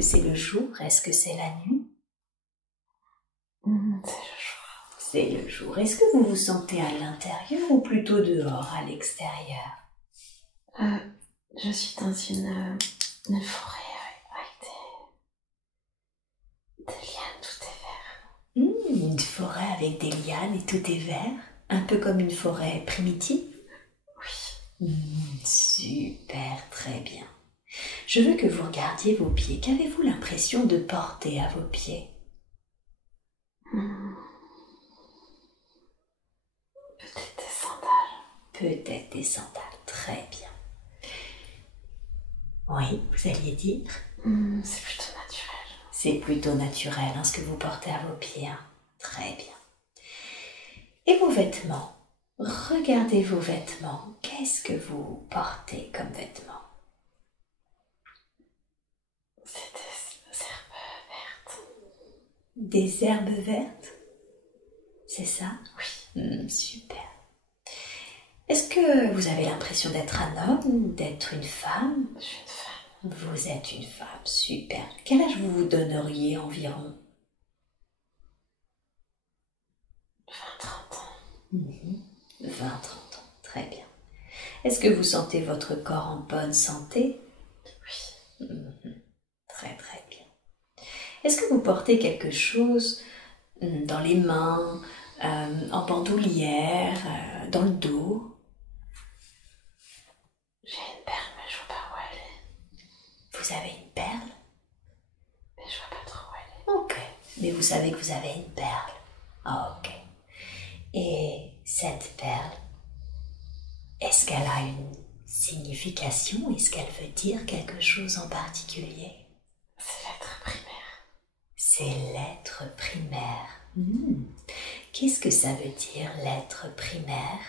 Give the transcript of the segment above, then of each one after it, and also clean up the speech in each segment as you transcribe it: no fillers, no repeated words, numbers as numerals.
que c'est le jour? Est-ce que c'est la nuit? C'est le jour. C'est le jour. Est-ce que vous vous sentez à l'intérieur ou plutôt dehors, à l'extérieur? Je suis dans une forêt avec des lianes, tout est vert. Une forêt avec des lianes et tout est vert, un peu comme une forêt primitive? Oui. Super, très bien. Je veux que vous regardiez vos pieds. Qu'avez-vous l'impression de porter à vos pieds? Peut-être des sandales. Peut-être des sandales, très bien. Oui, vous alliez dire? C'est plutôt naturel. C'est plutôt naturel, ce que vous portez à vos pieds. Très bien. Et vos vêtements? Regardez vos vêtements. Qu'est-ce que vous portez comme vêtements? C'est des herbes vertes. Des herbes vertes? C'est ça? Oui. Super. Est-ce que vous avez l'impression d'être un homme ou d'être une femme? Je suis une femme. Vous êtes une femme, super. Quel âge vous vous donneriez environ? 20-30 ans. 20-30 ans, très bien. Est-ce que vous sentez votre corps en bonne santé? Oui. Très très bien. Est-ce que vous portez quelque chose dans les mains, en bandoulière, dans le dos? J'ai une perle, mais je vois pas où elle est. Vous avez une perle? Mais je vois pas trop où elle est. Ok, mais vous savez que vous avez une perle. Ok. Et cette perle, est-ce qu'elle a une signification? Est-ce qu'elle veut dire quelque chose en particulier? C'est l'être primaire. C'est l'être primaire. Qu'est-ce que ça veut dire, l'être primaire?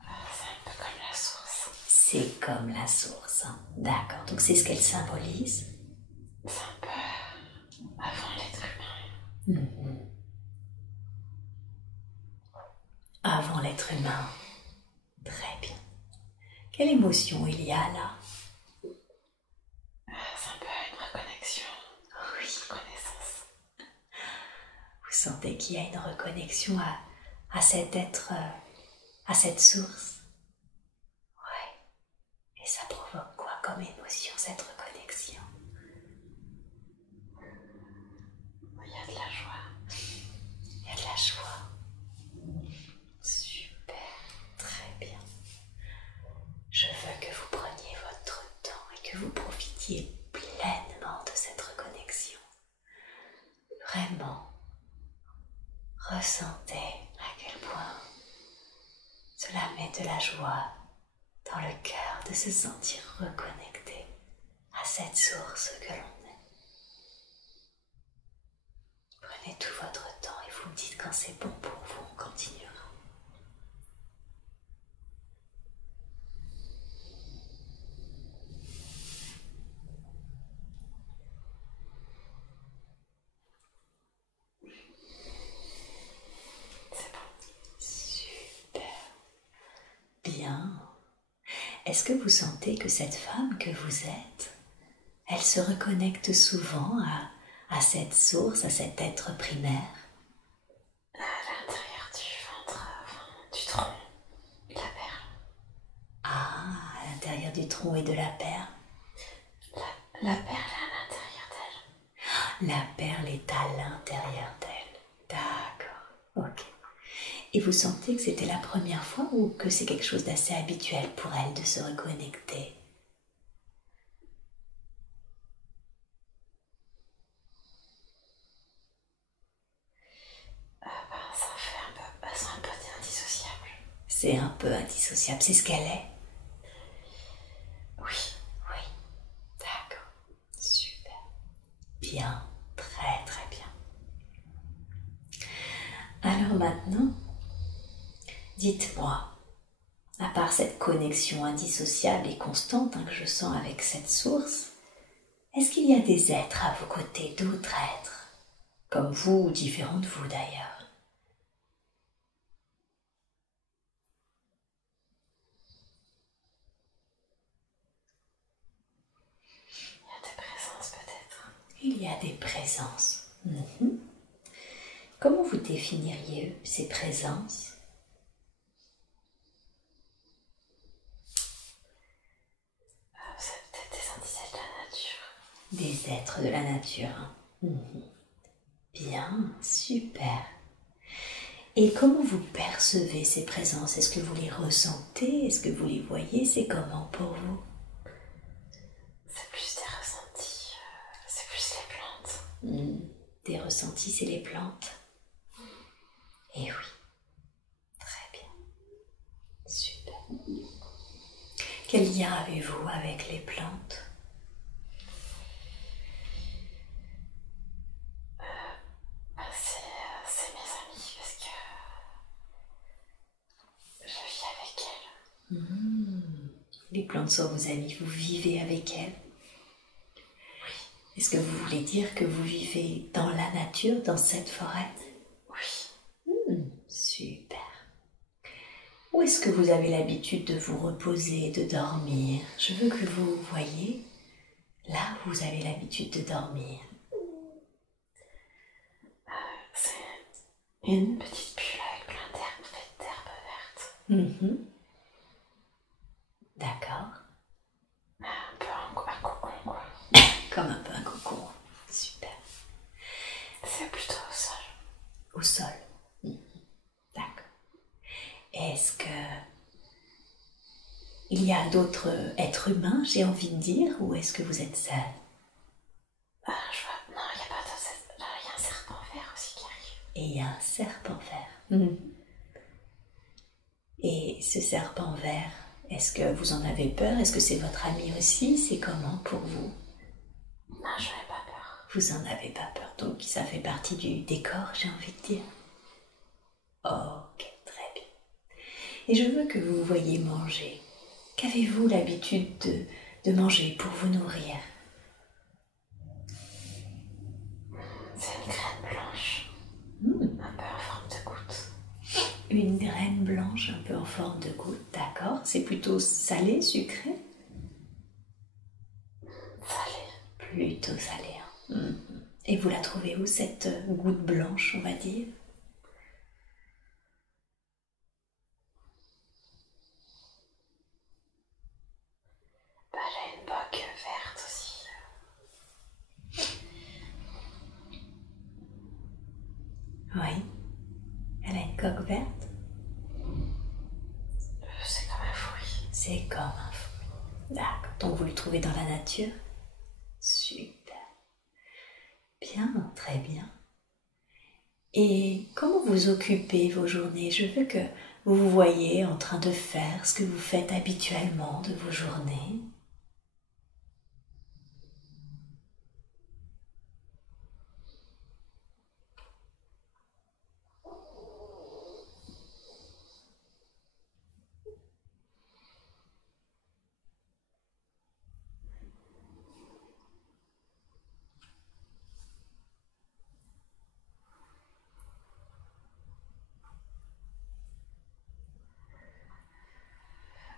C'est un peu comme la source. C'est comme la source. D'accord, donc c'est ce qu'elle symbolise? C'est un peu avant l'être humain. Avant l'être humain. Très bien. Quelle émotion il y a là? C'est un peu une reconnexion. Oui. Reconnaissance. Vous sentez qu'il y a une reconnexion à cet être, à cette source? Ouais. Et ça provoque quoi comme émotion, cette reconnexion? Il y a de la joie. Il y a de la joie. Super, très bien. Je veux que vous preniez votre temps et que vous profitiez pleinement de cette reconnexion. Vraiment, ressentez à quel point cela met de la joie dans le cœur de se sentir reconnecté à cette source que l'on est. Prenez tout votre temps et vous me dites quand c'est bon pour vous, on continuera. C'est bon. Super. Bien. Est-ce que vous sentez que cette femme que vous êtes, elle se reconnecte souvent à cette source, à cet être primaire? À l'intérieur du ventre, du tronc, de la perle. Ah, à l'intérieur du tronc et de la perle. La perle est à l'intérieur d'elle. La perle est à l'intérieur d'elle. D'accord, ok. Et vous sentez que c'était la première fois ou que c'est quelque chose d'assez habituel pour elle de se reconnecter? C'est un peu indissociable. C'est un peu indissociable, c'est ce qu'elle est? Oui. Oui, d'accord, super. Bien, très très bien. Alors maintenant, dites-moi, à part cette connexion indissociable et constante que je sens avec cette source, est-ce qu'il y a des êtres à vos côtés, d'autres êtres, comme vous ou différents de vous d'ailleurs? il y a des présences. Comment vous définiriez ces présences? C'est peut-être des entités de la nature. Des êtres de la nature. Bien, super. Et comment vous percevez ces présences? Est-ce que vous les ressentez? Est-ce que vous les voyez? C'est comment pour vous? C'est plus des ressentis, c'est plus les plantes. Des ressentis, c'est les plantes. Eh oui, très bien, super. Quel lien avez-vous avec les plantes? C'est mes amis parce que je vis avec elles. Les plantes sont vos amies, vous vivez avec elles? Oui. Est-ce que vous voulez dire que vous vivez dans la nature, dans cette forêt? Oui. Super. Où est-ce que vous avez l'habitude de vous reposer, de dormir? Je veux que vous voyez là où vous avez l'habitude de dormir. C'est une petite bulle avec plein d'herbes, faites d'herbes vertes. D'accord. Un peu un cocon, quoi. Comme un peu un cocon. Super. C'est plutôt au sol. Au sol. D'accord. Est-ce que il y a d'autres êtres humains, j'ai envie de dire, ou est-ce que vous êtes seul? Non, il n'y a pas d'autres. Là, il y a un serpent vert aussi qui arrive. Et il y a un serpent vert. Et ce serpent vert, est-ce que vous en avez peur? Est-ce que c'est votre ami aussi? C'est comment pour vous? Non, je n'ai pas peur. Vous en avez pas peur, donc ça fait partie du décor, j'ai envie de dire. Ok, très bien. Et je veux que vous voyiez manger. Qu'avez-vous l'habitude de manger pour vous nourrir? C'est une graine blanche, un peu en forme de goutte. Une graine blanche un peu en forme de goutte, d'accord. C'est plutôt salé, sucré? Salé. Plutôt salé. Et vous la trouvez où, cette goutte blanche, on va dire? J'ai une boque verte aussi. Oui. Elle a une coque verte? C'est comme un fruit. C'est comme un fruit. D'accord. Donc vous le trouvez dans la nature? Super. Bien, très bien. Et comment vous occupez vos journées? Je veux que vous vous voyez en train de faire ce que vous faites habituellement de vos journées.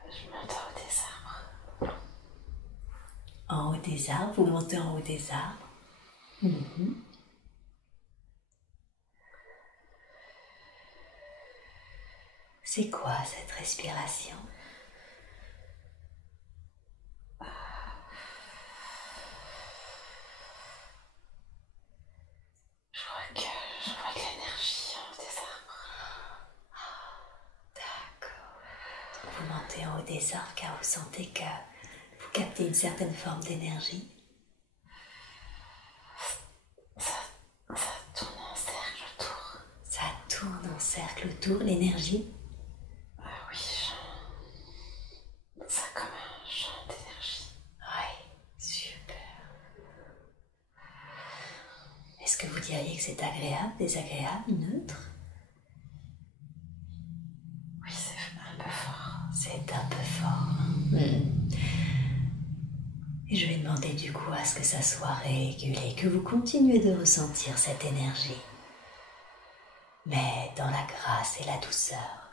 Je monte en haut des arbres. En haut des arbres, vous montez en haut des arbres. C'est quoi cette respiration? Je crois que je vois de l'énergie en haut des arbres. D'accord. Vous montez en haut des arbres car vous sentez que vous captez une certaine forme d'énergie. Ça tourne en cercle autour. Ça tourne en cercle autour, l'énergie. Oui, ça comme un champ d'énergie. Oui, super. Est-ce que vous diriez que c'est agréable, désagréable, neutre? Oui, c'est un peu fort. C'est un peu fort. Et je vais demander du coup à ce que ça soit régulé, que vous continuez de ressentir cette énergie, mais dans la grâce et la douceur.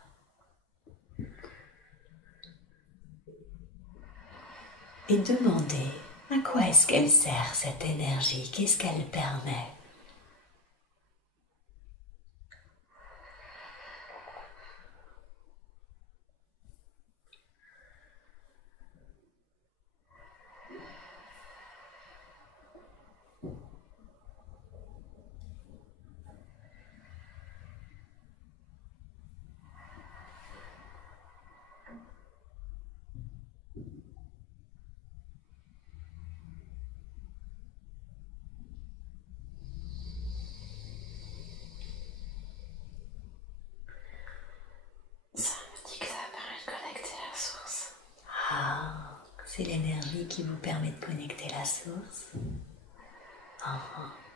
Et demandez À quoi est-ce qu'elle sert cette énergie? Qu'est-ce qu'elle permet? Ça me dit que ça permet de connecter à la source. Ah, c'est l'énergie qui vous permet de connecter la source.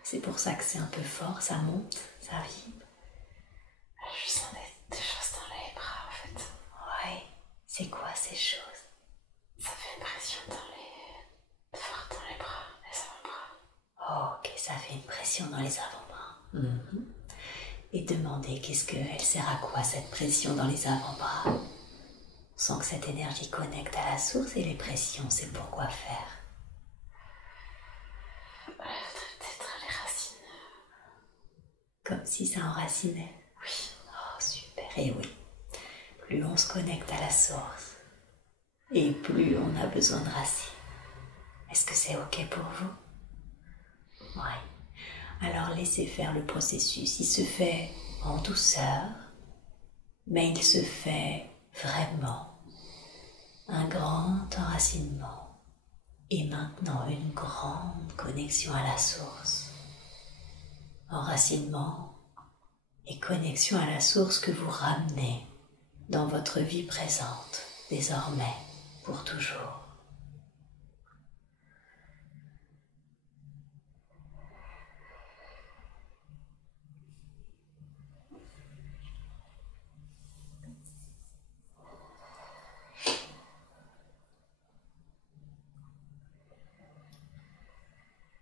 C'est pour ça que c'est un peu fort, ça monte, ça vibre. Je sens des choses dans les bras en fait. Ouais, c'est quoi ces choses? Ça fait une pression forte dans les bras, les avant-bras. Ok, ça fait une pression dans les avant-bras. Et demandez elle sert à quoi cette pression dans les avant-bras? On sent que cette énergie connecte à la source et les pressions, c'est pour quoi faire? Peut-être les racines. Comme si ça enracinait. Oui. Oh, super. Et oui, plus on se connecte à la source, et plus on a besoin de racines. Est-ce que c'est ok pour vous? Ouais. Alors laissez faire le processus. Il se fait en douceur, mais il se fait vraiment. Un grand enracinement et maintenant une grande connexion à la source. Enracinement et connexion à la source que vous ramenez dans votre vie présente, désormais, pour toujours.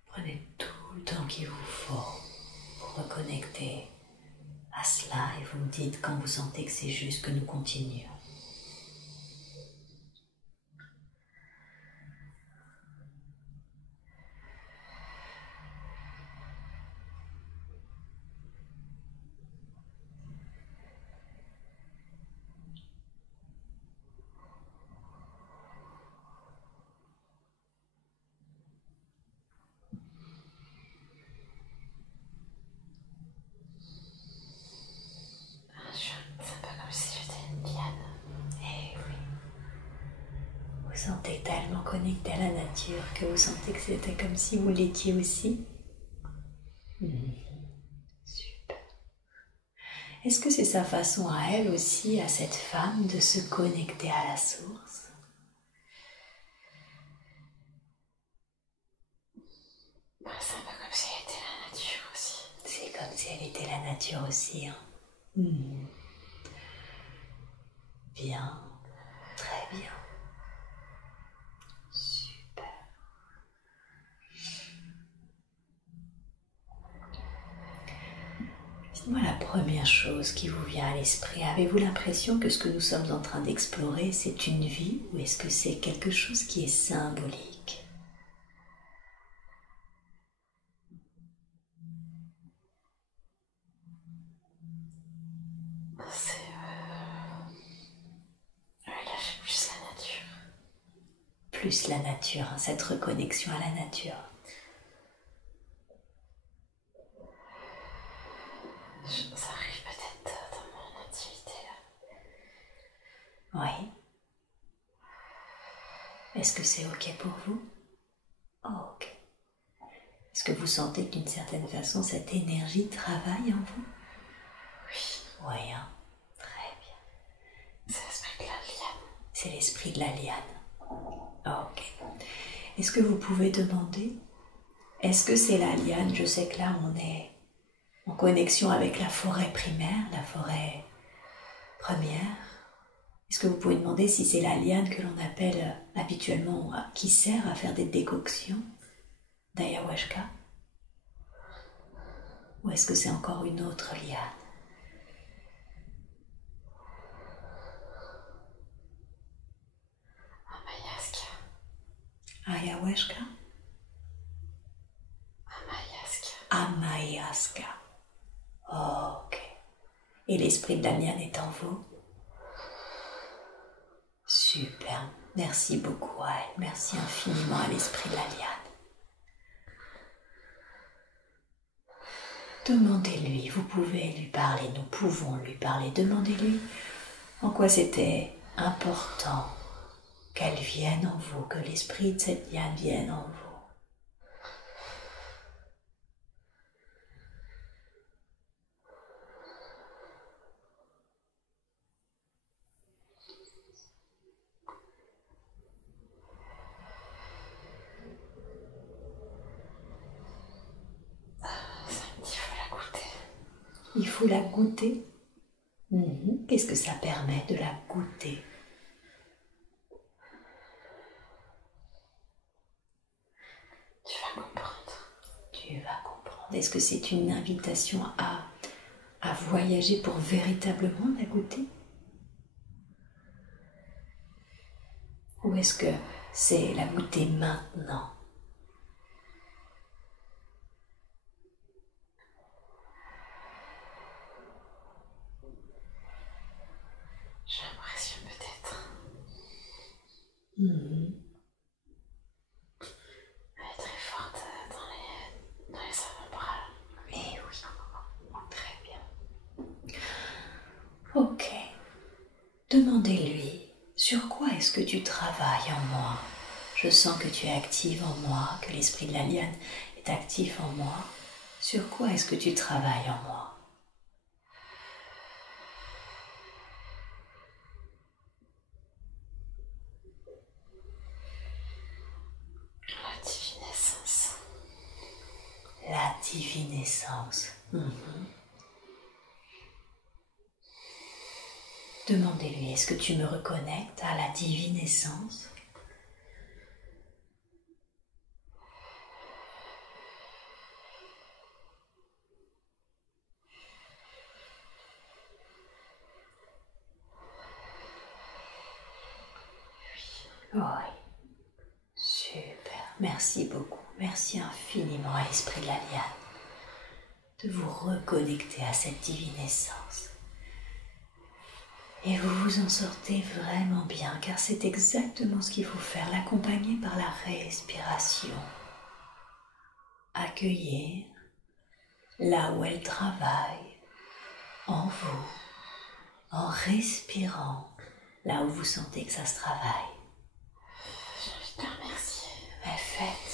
Prenez tout le temps qu'il vous faut pour reconnecter à cela et vous me dites quand vous sentez que c'est juste que nous continuions. C'est un peu comme si j'étais une liane. Eh oui. Vous sentez tellement connecté à la nature que vous sentez que c'était comme si vous l'étiez aussi. Super. Est-ce que c'est sa façon à elle aussi, à cette femme, de se connecter à la source? C'est un peu comme si elle était la nature aussi. C'est comme si elle était la nature aussi. Bien, très bien. Super. Dites-moi la première chose qui vous vient à l'esprit. Avez-vous l'impression que ce que nous sommes en train d'explorer, c'est une vie ou est-ce que c'est quelque chose qui est symbolique? Là j'ai plus la nature. Plus la nature, cette reconnexion à la nature. Ça arrive peut-être dans mon intimité là. Oui. Est-ce que c'est ok pour vous? Oh, ok. Est-ce que vous sentez que d'une certaine façon cette énergie travaille en vous? Oui. Oui, hein. Très bien. C'est l'esprit de la liane. C'est l'esprit de la liane. Ok. Est-ce que vous pouvez demander? Est-ce que c'est la liane? Je sais que là on est en connexion avec la forêt primaire, la forêt première. Est-ce que vous pouvez demander si c'est la liane que l'on appelle habituellement, qui sert à faire des décoctions d'ayahuasca? Ou est-ce que c'est encore une autre liane? Ayahuasca. Ayahuasca? ayahuasca. Ok. Et l'esprit de la liane est en vous? Super. Merci beaucoup à elle. Merci infiniment à l'esprit de la liane. Demandez-lui, vous pouvez lui parler, nous pouvons lui parler. Demandez-lui en quoi c'était important qu'elle vienne en vous, que l'esprit de cette liane vienne en vous. Il faut la goûter. Qu'est-ce que ça permet de la goûter? Tu vas comprendre. Tu vas comprendre. Est-ce que c'est une invitation à voyager pour véritablement la goûter? Ou est-ce que c'est la goûter maintenant? J'ai l'impression peut-être. Elle est très forte dans les avant-bras. Eh oui, très bien. Ok. Demandez-lui, sur quoi est-ce que tu travailles en moi? Je sens que tu es active en moi, que l'esprit de la liane est actif en moi. Sur quoi est-ce que tu travailles en moi? La divine essence. La divine essence. Demandez-lui, est-ce que tu me reconnectes à la divine essence? Oui. Super. Merci beaucoup. Merci infiniment à l'esprit de la liane de vous reconnecter à cette divine essence. Et vous vous en sortez vraiment bien, car c'est exactement ce qu'il faut faire, l'accompagner par la respiration. Accueillir là où elle travaille, en vous, en respirant là où vous sentez que ça se travaille. J'ai envie de te remercier. Mais faites.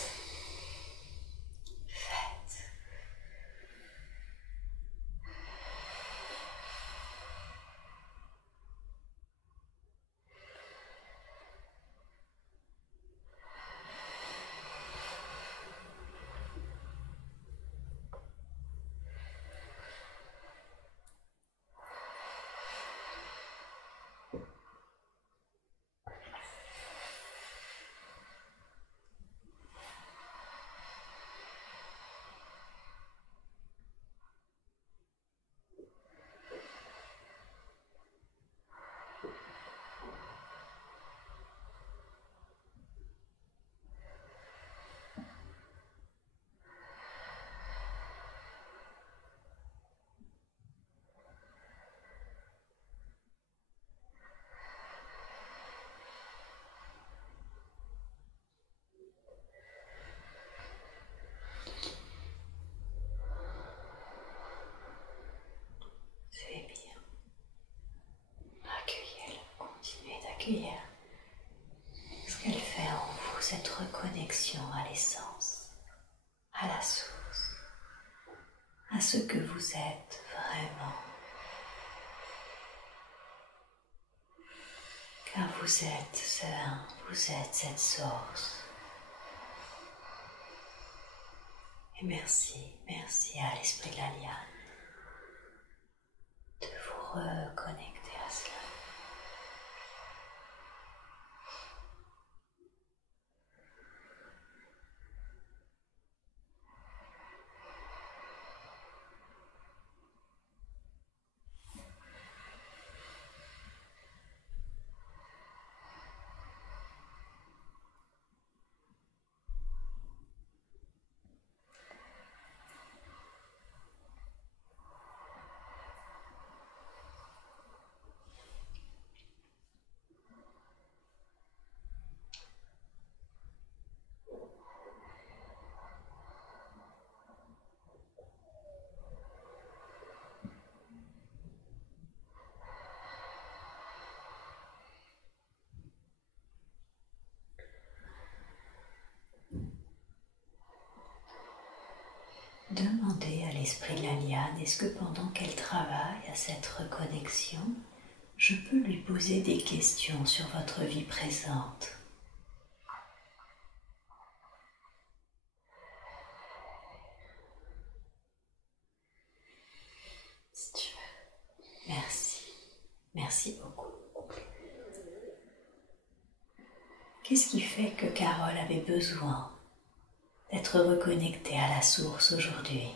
C'est bien. Accueillez-le, continuez d'accueillir ce qu'elle fait en vous, cette reconnexion à l'essence, à la source, à ce que vous êtes vraiment. Car vous êtes ce un, vous êtes cette source. Et merci, merci à l'esprit de la liane de vous reconnecter à cela. Demandez à l'esprit de la liane, est-ce que pendant qu'elle travaille à cette reconnexion, je peux lui poser des questions sur votre vie présente? Si tu veux. Merci. Merci beaucoup. Qu'est-ce qui fait que Carole avait besoin d'être reconnectée à la source aujourd'hui?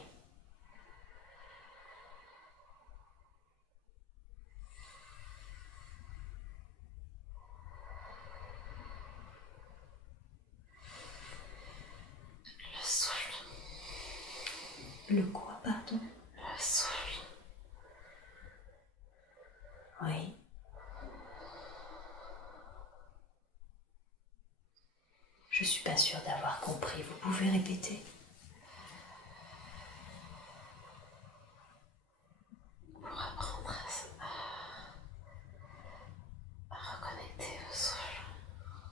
Le souffle. Le quoi, pardon? Le souffle. Oui. Je suis pas sûre d'avoir compris. Vous pouvez répéter? Pour apprendre à reconnecter au souffle.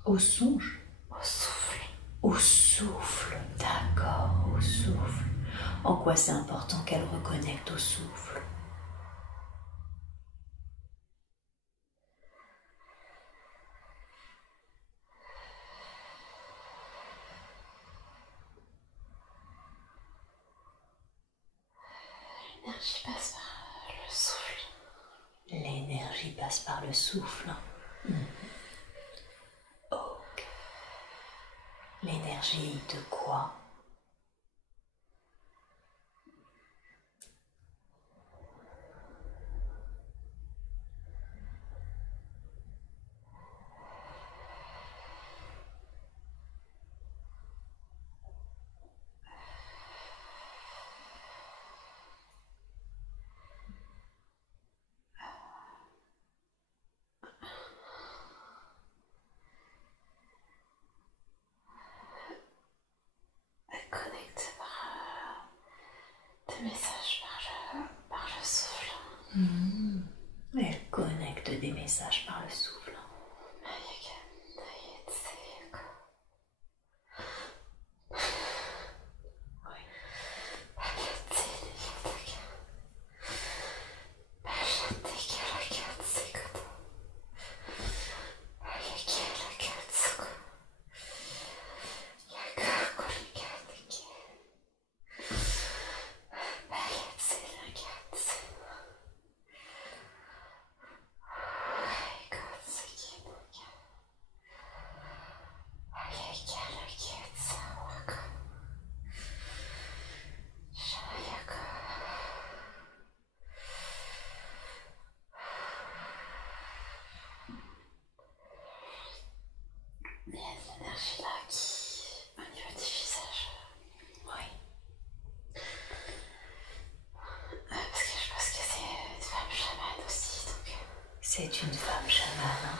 Au songe? Au souffle. Au souffle, d'accord, au souffle. En quoi c'est important qu'elle reconnecte au souffle? L'énergie passe par le souffle. L'énergie passe par le souffle. Ok. L'énergie de quoi? Elle connecte par des messages par le souffle. Elle connecte des messages par le souffle. Il y a de l'énergie là qui, au niveau du visage. Oui. Parce que je pense que c'est une femme chamane aussi. Donc... C'est une femme chamane. Hein.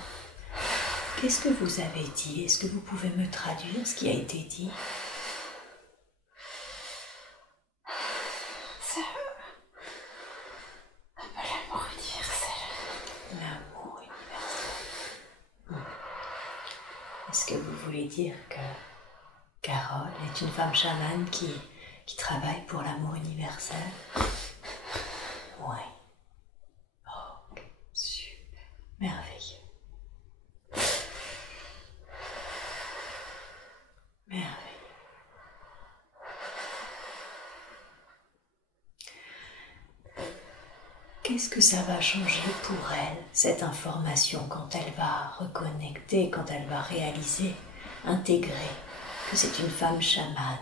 Qu'est-ce que vous avez dit? Est-ce que vous pouvez me traduire ce qui a été dit? C'est un peu l'amour universel. L'amour universel. Est-ce que vous voulez dire que Carole est une femme chamane qui travaille pour l'amour universel? Oui. Oh, super. Merveilleux. Merveilleux. Qu'est-ce que ça va changer pour elle, cette information, quand elle va reconnecter, quand elle va réaliser, intégrer que c'est une femme chamane,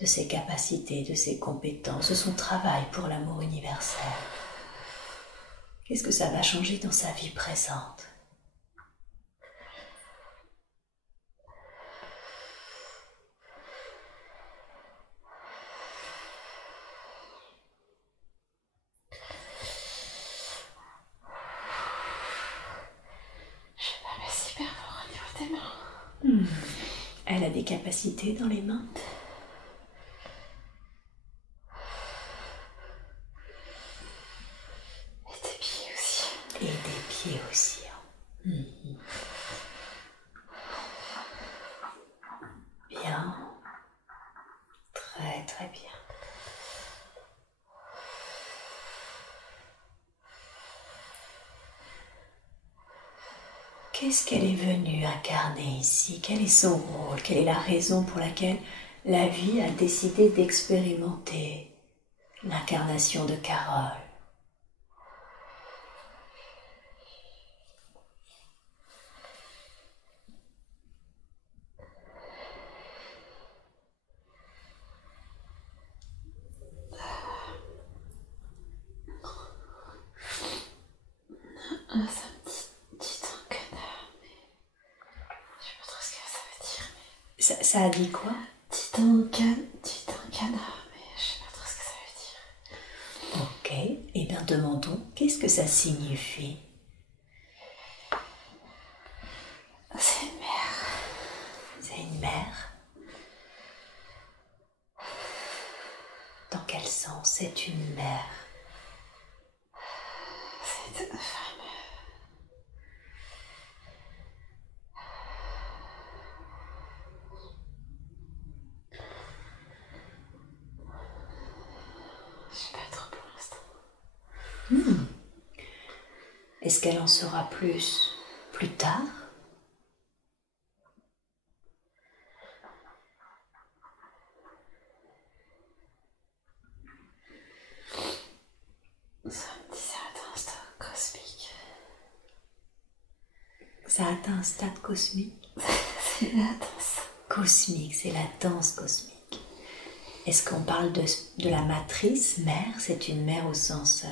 de ses capacités, de ses compétences, de son travail pour l'amour universel? Qu'est-ce que ça va changer dans sa vie présente? Je sais pas, mais c'est hyper fort au niveau des mains. Elle a des capacités dans les mains? Et des pieds aussi. Et des pieds aussi. Bien. Très très bien. Qu'est-ce qu'elle est venue incarner ici? Quel est son rôle? Quelle est la raison pour laquelle la vie a décidé d'expérimenter l'incarnation de Carole? Ça me dit un canard, mais je sais pas trop ce que ça veut dire. Mais... Ça a dit quoi? Dit un canard, mais je sais pas trop ce que ça veut dire. Ok, eh bien demandons, qu'est-ce que ça signifie? C'est une mère. C'est une mère? Dans quel sens c'est une mère? C'est une femme. Je sais pas trop pour l'instant. Est-ce qu'elle en saura plus tard? Ça me dit ça atteint un stade cosmique. Ça atteint un stade cosmique? C'est la danse. Cosmique, c'est la danse cosmique. Est-ce qu'on parle de la matrice mère? C'est une mère au sens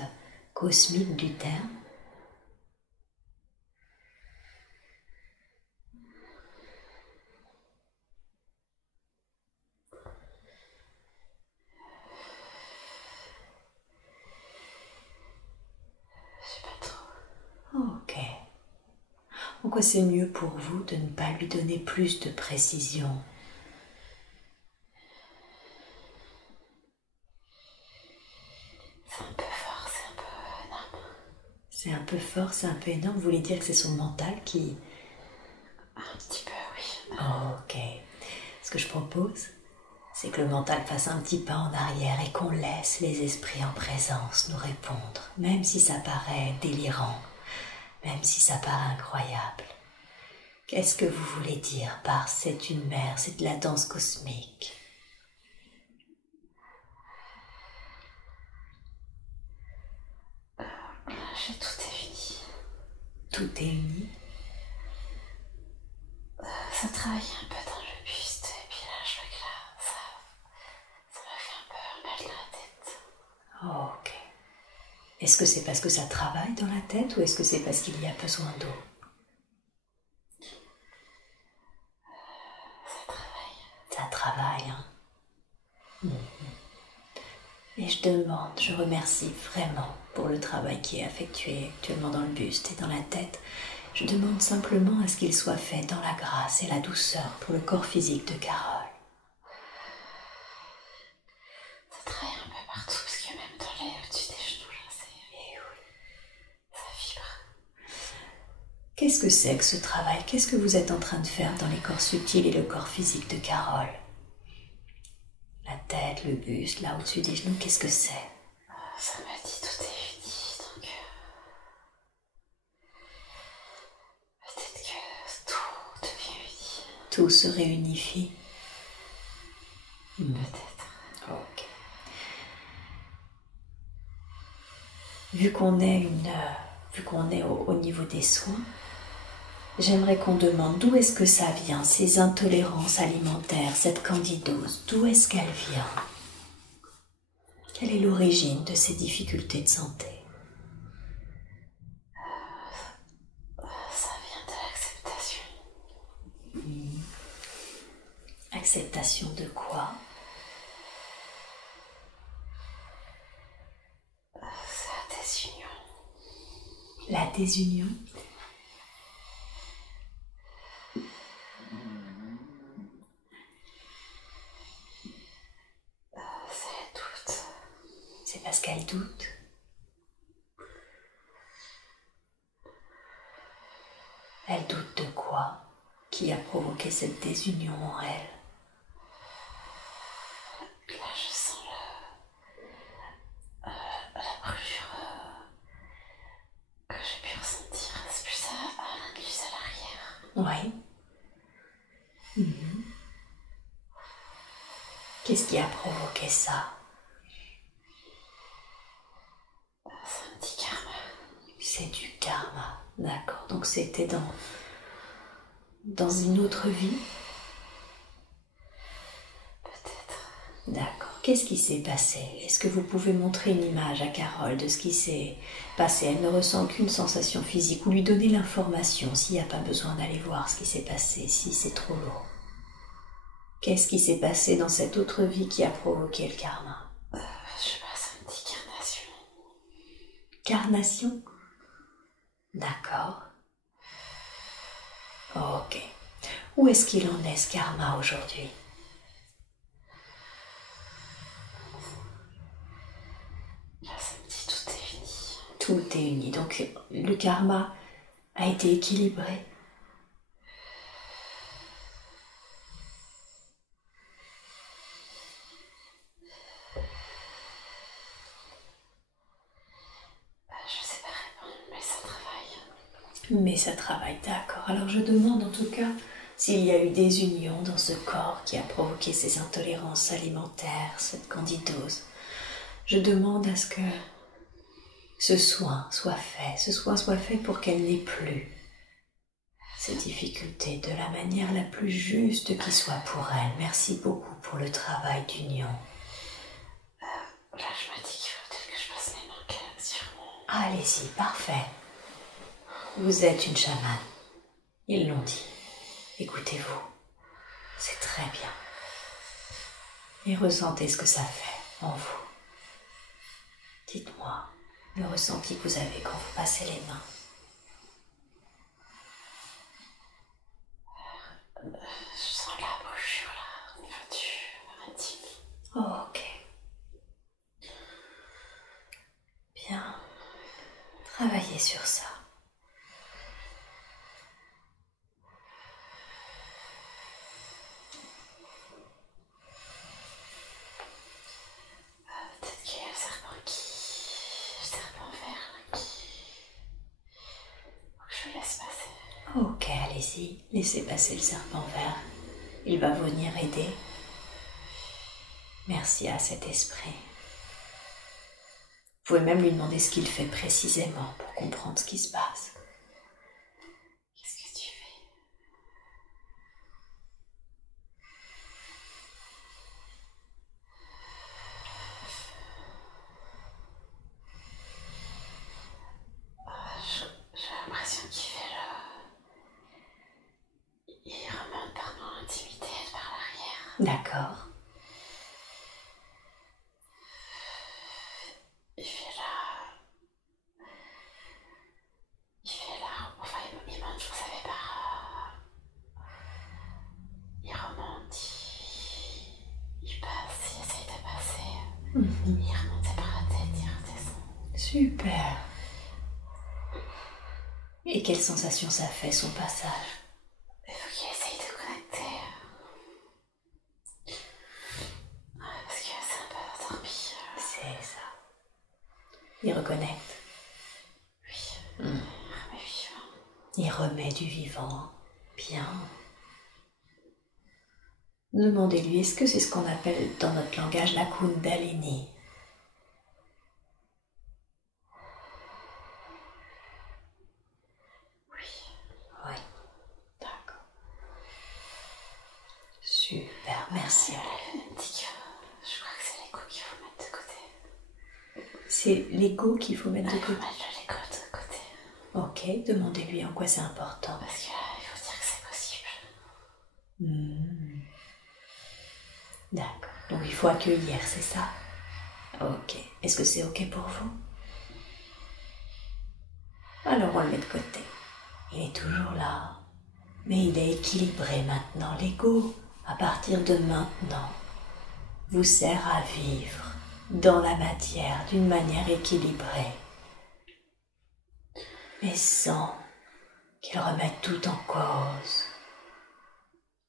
cosmique du terme? Je sais pas trop. Ok. En quoi c'est mieux pour vous de ne pas lui donner plus de précision? C'est un peu fort, c'est un peu énorme. C'est un peu fort, c'est un peu énorme. Vous voulez dire que c'est son mental qui... Un petit peu, oui. Ok. Ce que je propose, c'est que le mental fasse un petit pas en arrière et qu'on laisse les esprits en présence nous répondre, même si ça paraît délirant, même si ça paraît incroyable. Qu'est-ce que vous voulez dire par c'est une mère, c'est de la danse cosmique? J'ai tout est uni. Tout est uni? Ça travaille un peu dans le buste, et puis là, je vois que là, ça me fait un peu mal dans la tête. Ok. Est-ce que c'est parce que ça travaille dans la tête ou est-ce que c'est parce qu'il y a besoin d'eau? Ça travaille, hein. Et je remercie vraiment pour le travail qui est effectué actuellement dans le buste et dans la tête. Je demande simplement à ce qu'il soit fait dans la grâce et la douceur pour le corps physique de Carole. Ça travaille un peu partout, parce que même dans les au-dessus des genoux, là, ça vibre. Qu'est-ce que c'est que ce travail? Qu'est-ce que vous êtes en train de faire dans les corps subtils et le corps physique de Carole? La tête, le buste, là au-dessus des genoux, qu'est-ce que c'est? Ça m'a dit tout est uni, donc peut-être que tout devient uni. Tout se réunifie. Peut-être. Ok. Vu qu'on est au niveau des soins, j'aimerais qu'on demande d'où est-ce que ça vient, ces intolérances alimentaires, cette candidose, d'où est-ce qu'elle vient? Quelle est l'origine de ces difficultés de santé? Ça vient de l'acceptation. Acceptation de quoi? C'est la désunion. La désunion? C'est le doute. C'est parce qu'elle doute. Elle doute de quoi? Qui a provoqué cette désunion en elle? Là, je sens la brûlure que j'ai pu ressentir. C'est plus à l'indice à l'arrière. Qu'est-ce qui a provoqué ça? C'est un petit karma. C'est du karma, d'accord. Donc c'était dans une autre vie? Peut-être. D'accord. Qu'est-ce qui s'est passé? Est-ce que vous pouvez montrer une image à Carole de ce qui s'est passé? Elle ne ressent qu'une sensation physique, ou lui donner l'information s'il n'y a pas besoin d'aller voir ce qui s'est passé, si c'est trop lourd. Qu'est-ce qui s'est passé dans cette autre vie qui a provoqué le karma? Je sais pas, c'est un petit carnation. Carnation? D'accord. Ok. Où est-ce qu'il en est, ce karma, aujourd'hui? Là, ça me dit tout est uni. Tout est uni. Donc, le karma a été équilibré. Je sais pas répondre, mais ça travaille. Mais ça travaille, d'accord. Alors je demande en tout cas s'il y a eu des unions dans ce corps qui a provoqué ces intolérances alimentaires, cette candidose. Je demande à ce que ce soin soit fait pour qu'elle n'ait plus ces difficultés de la manière la plus juste qui soit pour elle. Merci beaucoup pour le travail d'union. Là, je me dis qu'il faut peut-être que je passe mes mains sur mon... Allez-y, parfait. Vous êtes une chamane. Ils l'ont dit. Écoutez-vous. C'est très bien. Et ressentez ce que ça fait en vous. Dites-moi le ressenti que vous avez quand vous passez les mains. Je sens la brûlure là, au niveau du intime. Oh, ok. Bien. Travaillez sur ça. Peut-être qu'il y a le serpent vert là, faut que je le laisse passer. Ok, allez-y. Laissez passer le serpent vert. Il va venir aider. Merci à cet esprit. Vous pouvez même lui demander ce qu'il fait précisément pour comprendre ce qui se passe. Qu'est-ce que tu fais? J'ai l'impression qu'il fait le... Il remonte par mon intimité et par l'arrière. D'accord. Enfin, il monte, vous savez, par... Il remonte, il passe, il essaye de passer. Il remonte par la tête, il redescend. Super. Et quelle sensation ça fait, son passage? Il faut qu'il essaye de connecter. Parce que c'est un peu endormi. C'est ça. Il reconnecte. Oui, il remet vivant. Il remet du vivant. Bien. Demandez-lui, est-ce que c'est ce qu'on appelle dans notre langage la Kundalini? Oui. D'accord. Super, merci. Elle dit que je crois que c'est l'ego qu'il faut mettre de côté. C'est l'ego qu'il faut mettre de Il faut côté. mettre l'ego de côté. Ok, demandez-lui en quoi c'est important. Parce que là, il faut dire que c'est possible. D'accord. Donc il faut accueillir, c'est ça? Ok. Est-ce que c'est ok pour vous? Alors on le met de côté. Il est toujours là. Mais il est équilibré maintenant. L'ego, à partir de maintenant, vous sert à vivre dans la matière d'une manière équilibrée. Mais sans qu'il remette tout en cause.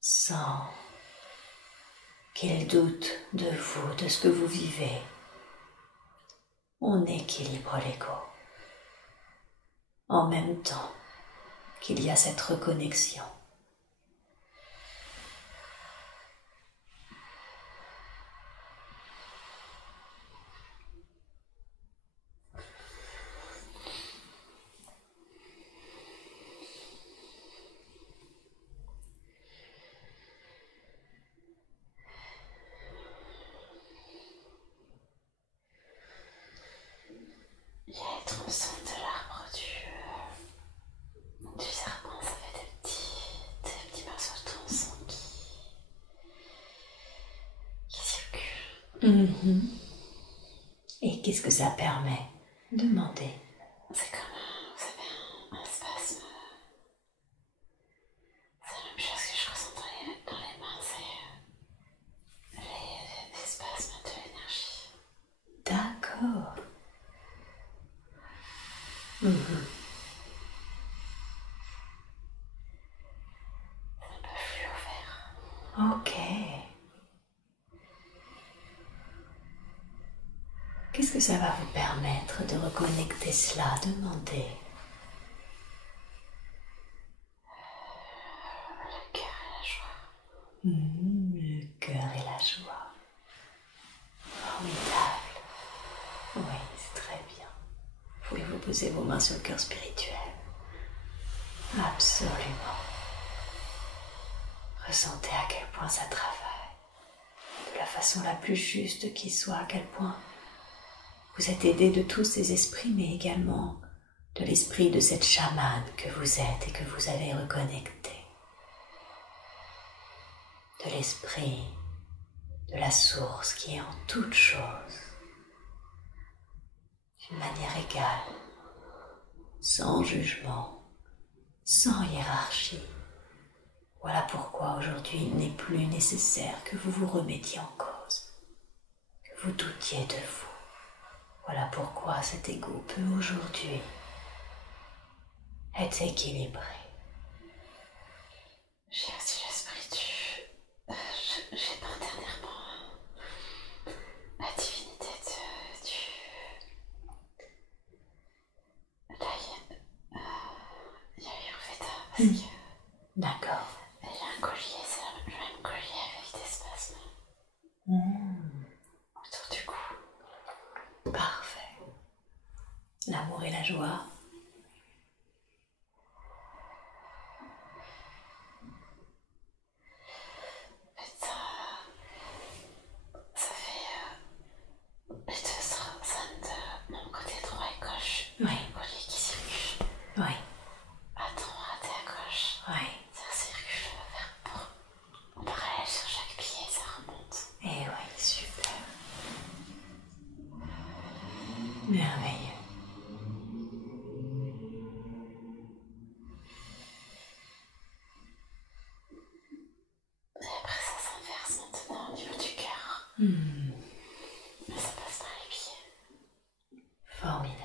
Sans qu'il doute de vous, de ce que vous vivez. On équilibre l'ego. En même temps qu'il y a cette reconnexion. Mhm. Et qu'est-ce que ça permet? Demandez. C'est comme, vous savez, un spasme. C'est la même chose que je ressens dans les mains, c'est les spasmes de l'énergie. D'accord. Mhm. C'est un peu fluo vert. Ok. Qu'est-ce que ça va vous permettre de reconnecter cela? Demandez. Le cœur et la joie. Le cœur et la joie. Formidable. Oui, c'est très bien. Pouvez-vous poser vos mains sur le cœur spirituel? Absolument. Ressentez à quel point ça travaille. De la façon la plus juste qui soit, à quel point vous êtes aidé de tous ces esprits, mais également de l'esprit de cette chamane que vous êtes et que vous avez reconnecté. De l'esprit de la source qui est en toute chose, d'une manière égale, sans jugement, sans hiérarchie. Voilà pourquoi aujourd'hui il n'est plus nécessaire que vous vous remettiez en cause, que vous doutiez de vous. Voilà pourquoi cet ego peut aujourd'hui être équilibré. J'ai aussi l'esprit du... j'ai pas dernièrement la divinité du... Là, il y a Ayurveda parce que... D'accord. Il y a un collier, c'est le même collier avec des spasmes autour du cou. Parfait. L'amour et la joie. En fait, ça fait les deux zones de mon côté droit et gauche. Oui. Les colliers qui circulent Oui. à droite et à gauche. Oui. Ça circule en parallèle sur chaque pied, ça remonte. Et oui, super. Merveilleux. Et après ça s'inverse maintenant au niveau du cœur. Mais ça passe dans les pieds. Formidable.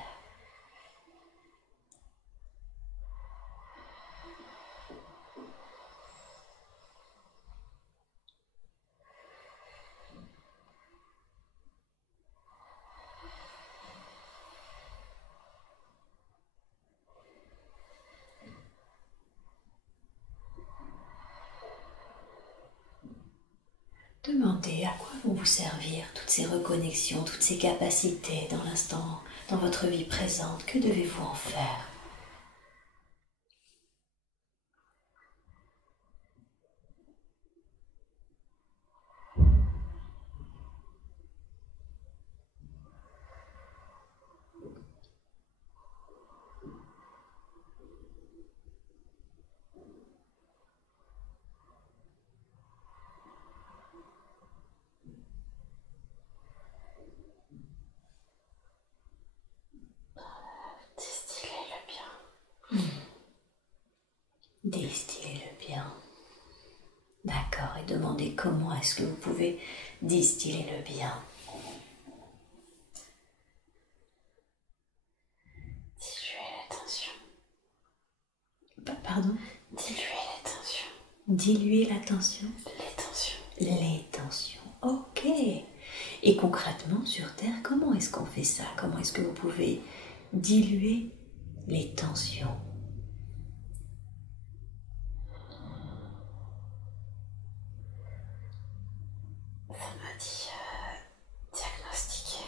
Demandez à quoi vont vous servir toutes ces reconnexions, toutes ces capacités dans l'instant, dans votre vie présente. Que devez-vous en faire? Distiller le bien. Distiller le bien. D'accord, et demandez comment est-ce que vous pouvez distiller le bien. Diluer les tensions. Pardon? Diluer les tensions. Diluer la tension? Les tensions. Les tensions. Ok. Et concrètement, sur Terre, comment est-ce qu'on fait ça? Comment est-ce que vous pouvez diluer les tensions? Ça m'a dit diagnostiquer.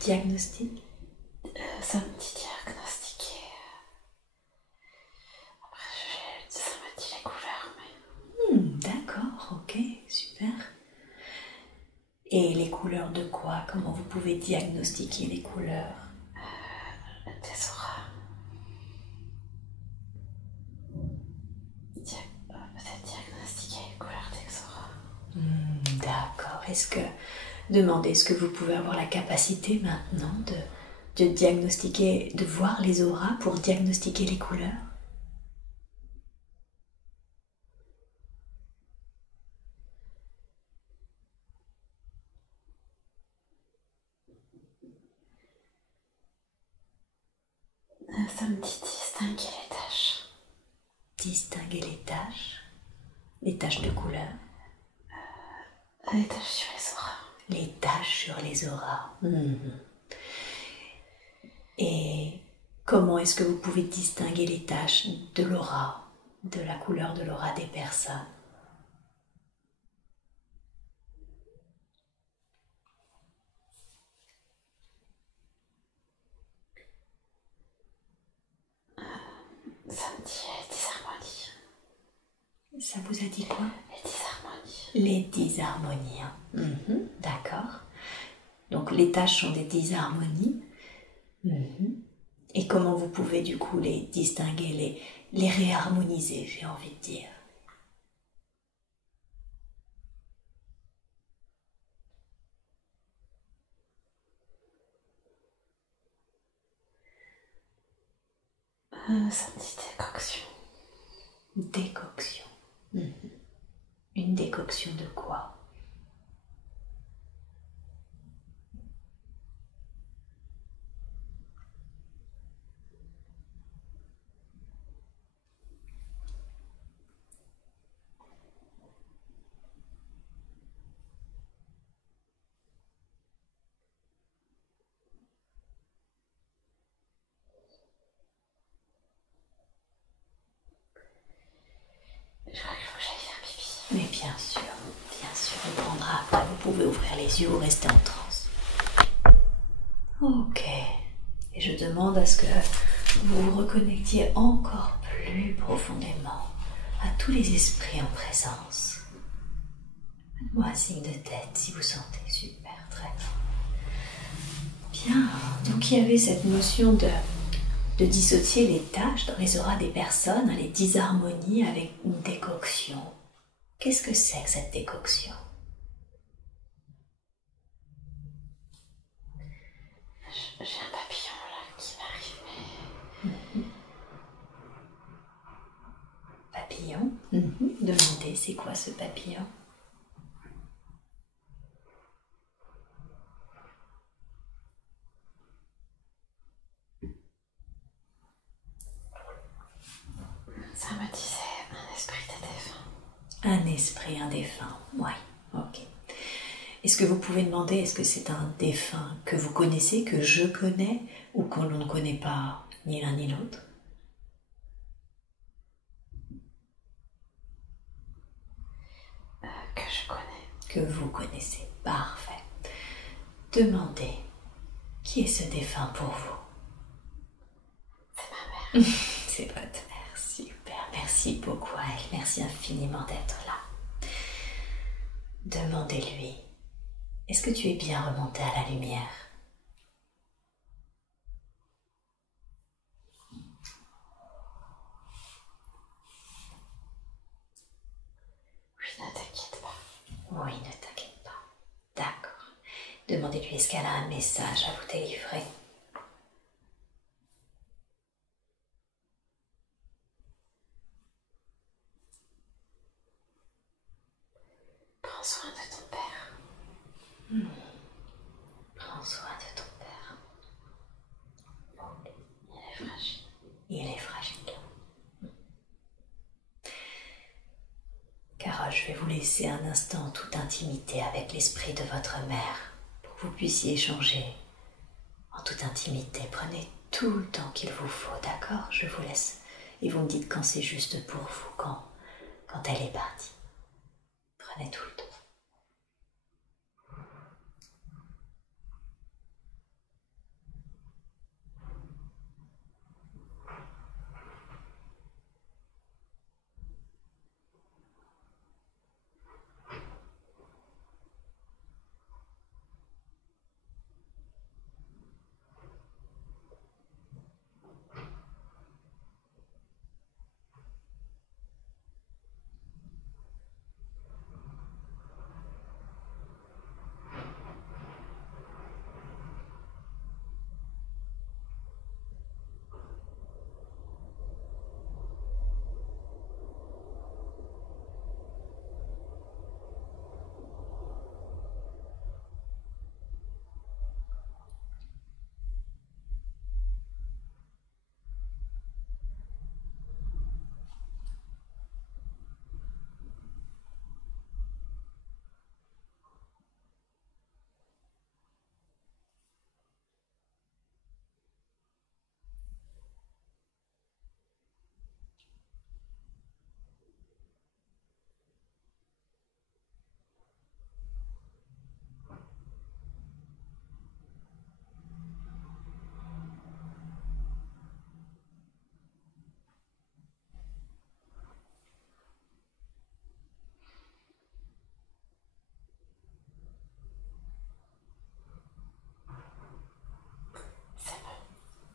Diagnostic? Ça me dit diagnostiquer. Après, ça m'a dit les couleurs, mais... D'accord, ok, super. Et les couleurs de quoi? Comment vous pouvez diagnostiquer les couleurs? Des auras. Peut-être diagnostiquer les couleurs des auras. D'accord. Est-ce que vous pouvez avoir la capacité maintenant de diagnostiquer, de voir les auras pour diagnostiquer les couleurs? Ça me dit distinguer les taches. Distinguer les taches de couleur. Les taches sur les auras. Les taches sur les auras. Et comment est-ce que vous pouvez distinguer les taches de l'aura, de la couleur de l'aura des personnes? Ça me dit disharmonie. Ça vous a dit quoi? Les disharmonies. Les disharmonies. D'accord. Donc les taches sont des disharmonies. Et comment vous pouvez du coup les distinguer, les réharmoniser, j'ai envie de dire? Ça me dit décoction. Décoction. Une décoction de quoi? Je crois qu'il faut que j'aille faire pipi. Mais bien sûr, on prendra après. Vous pouvez ouvrir les yeux ou rester en transe. Ok. Et je demande à ce que vous vous reconnectiez encore plus profondément à tous les esprits en présence. Faites-moi un signe de tête si vous sentez. Super, très bien. Donc il y avait cette notion de dissocier les taches dans les auras des personnes, les disharmonies avec une décoction. Qu'est-ce que c'est que cette décoction? J'ai un papillon là qui m'arrive. Papillon? Demandez, c'est quoi ce papillon? Ça me disait un esprit des défunts. Un esprit, un défunt, oui, ok. Est-ce que vous pouvez demander, est-ce que c'est un défunt que vous connaissez, que je connais, ou que l'on ne connaît pas ni l'un ni l'autre? Que je connais. Que vous connaissez, parfait. Demandez, qui est ce défunt pour vous? C'est ma mère. C'est votre mère, super. Merci beaucoup à elle, merci infiniment d'être là. Demandez-lui, est-ce que tu es bien remonté à la lumière? Oui, ne t'inquiète pas. Oui, ne t'inquiète pas. D'accord. Demandez-lui, est-ce qu'elle a un message à vous délivrer? Prends soin de ton père. Prends soin de ton père. Il est fragile. Il est fragile. Car je vais vous laisser un instant en toute intimité avec l'esprit de votre mère pour que vous puissiez échanger en toute intimité. Prenez tout le temps qu'il vous faut, d'accord? Je vous laisse. Et vous me dites quand c'est juste pour vous, quand elle est partie. Prenez tout le temps.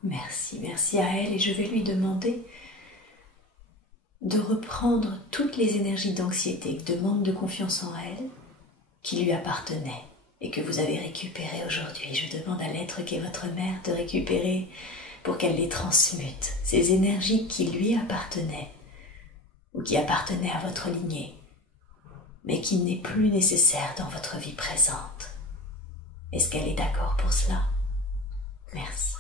Merci, merci à elle et je vais lui demander de reprendre toutes les énergies d'anxiété, de manque de confiance en elle qui lui appartenaient et que vous avez récupérées aujourd'hui. Je demande à l'être qu'est votre mère de récupérer pour qu'elle les transmute, ces énergies qui lui appartenaient ou qui appartenaient à votre lignée, mais qui n'est plus nécessaire dans votre vie présente. Est-ce qu'elle est d'accord pour cela? Merci.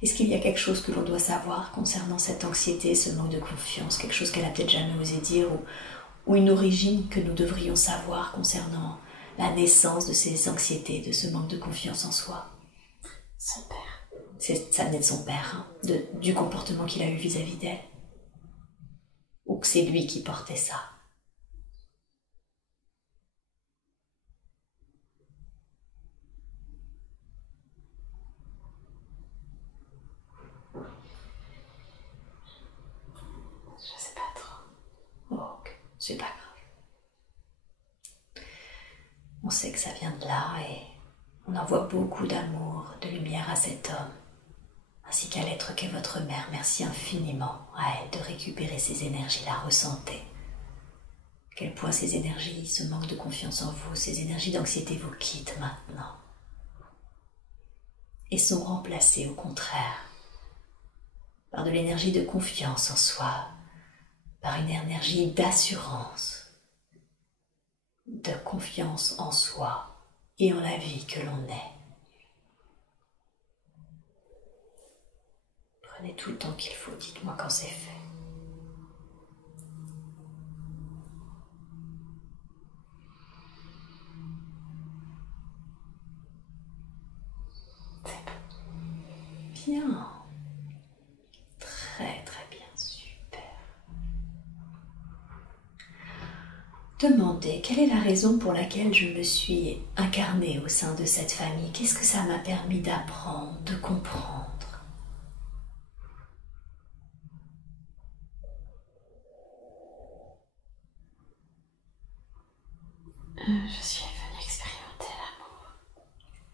Est-ce qu'il y a quelque chose que l'on doit savoir concernant cette anxiété, ce manque de confiance, quelque chose qu'elle a peut-être jamais osé dire ou une origine que nous devrions savoir concernant la naissance de ces anxiétés, de ce manque de confiance en soi? Son père. Ça venait de son père, hein, du comportement qu'il a eu vis-à-vis d'elle? Ou que c'est lui qui portait ça? Je sais pas trop. Oh, ok, c'est pas grave. On sait que ça vient de là et on envoie beaucoup d'amour, de lumière à cet homme, ainsi qu'à l'être qu'est votre mère. Merci infiniment à elle de récupérer ces énergies-là. Ressentez à quel point ces énergies, ce manque de confiance en vous, ces énergies d'anxiété vous quittent maintenant et sont remplacées au contraire par de l'énergie de confiance en soi, par une énergie d'assurance, de confiance en soi et en la vie que l'on est. Prenez tout le temps qu'il faut, dites-moi quand c'est fait. Bien. Très très bien, super. Demandez quelle est la raison pour laquelle je me suis incarnée au sein de cette famille. Qu'est-ce que ça m'a permis d'apprendre, de comprendre? Je suis venue expérimenter l'amour.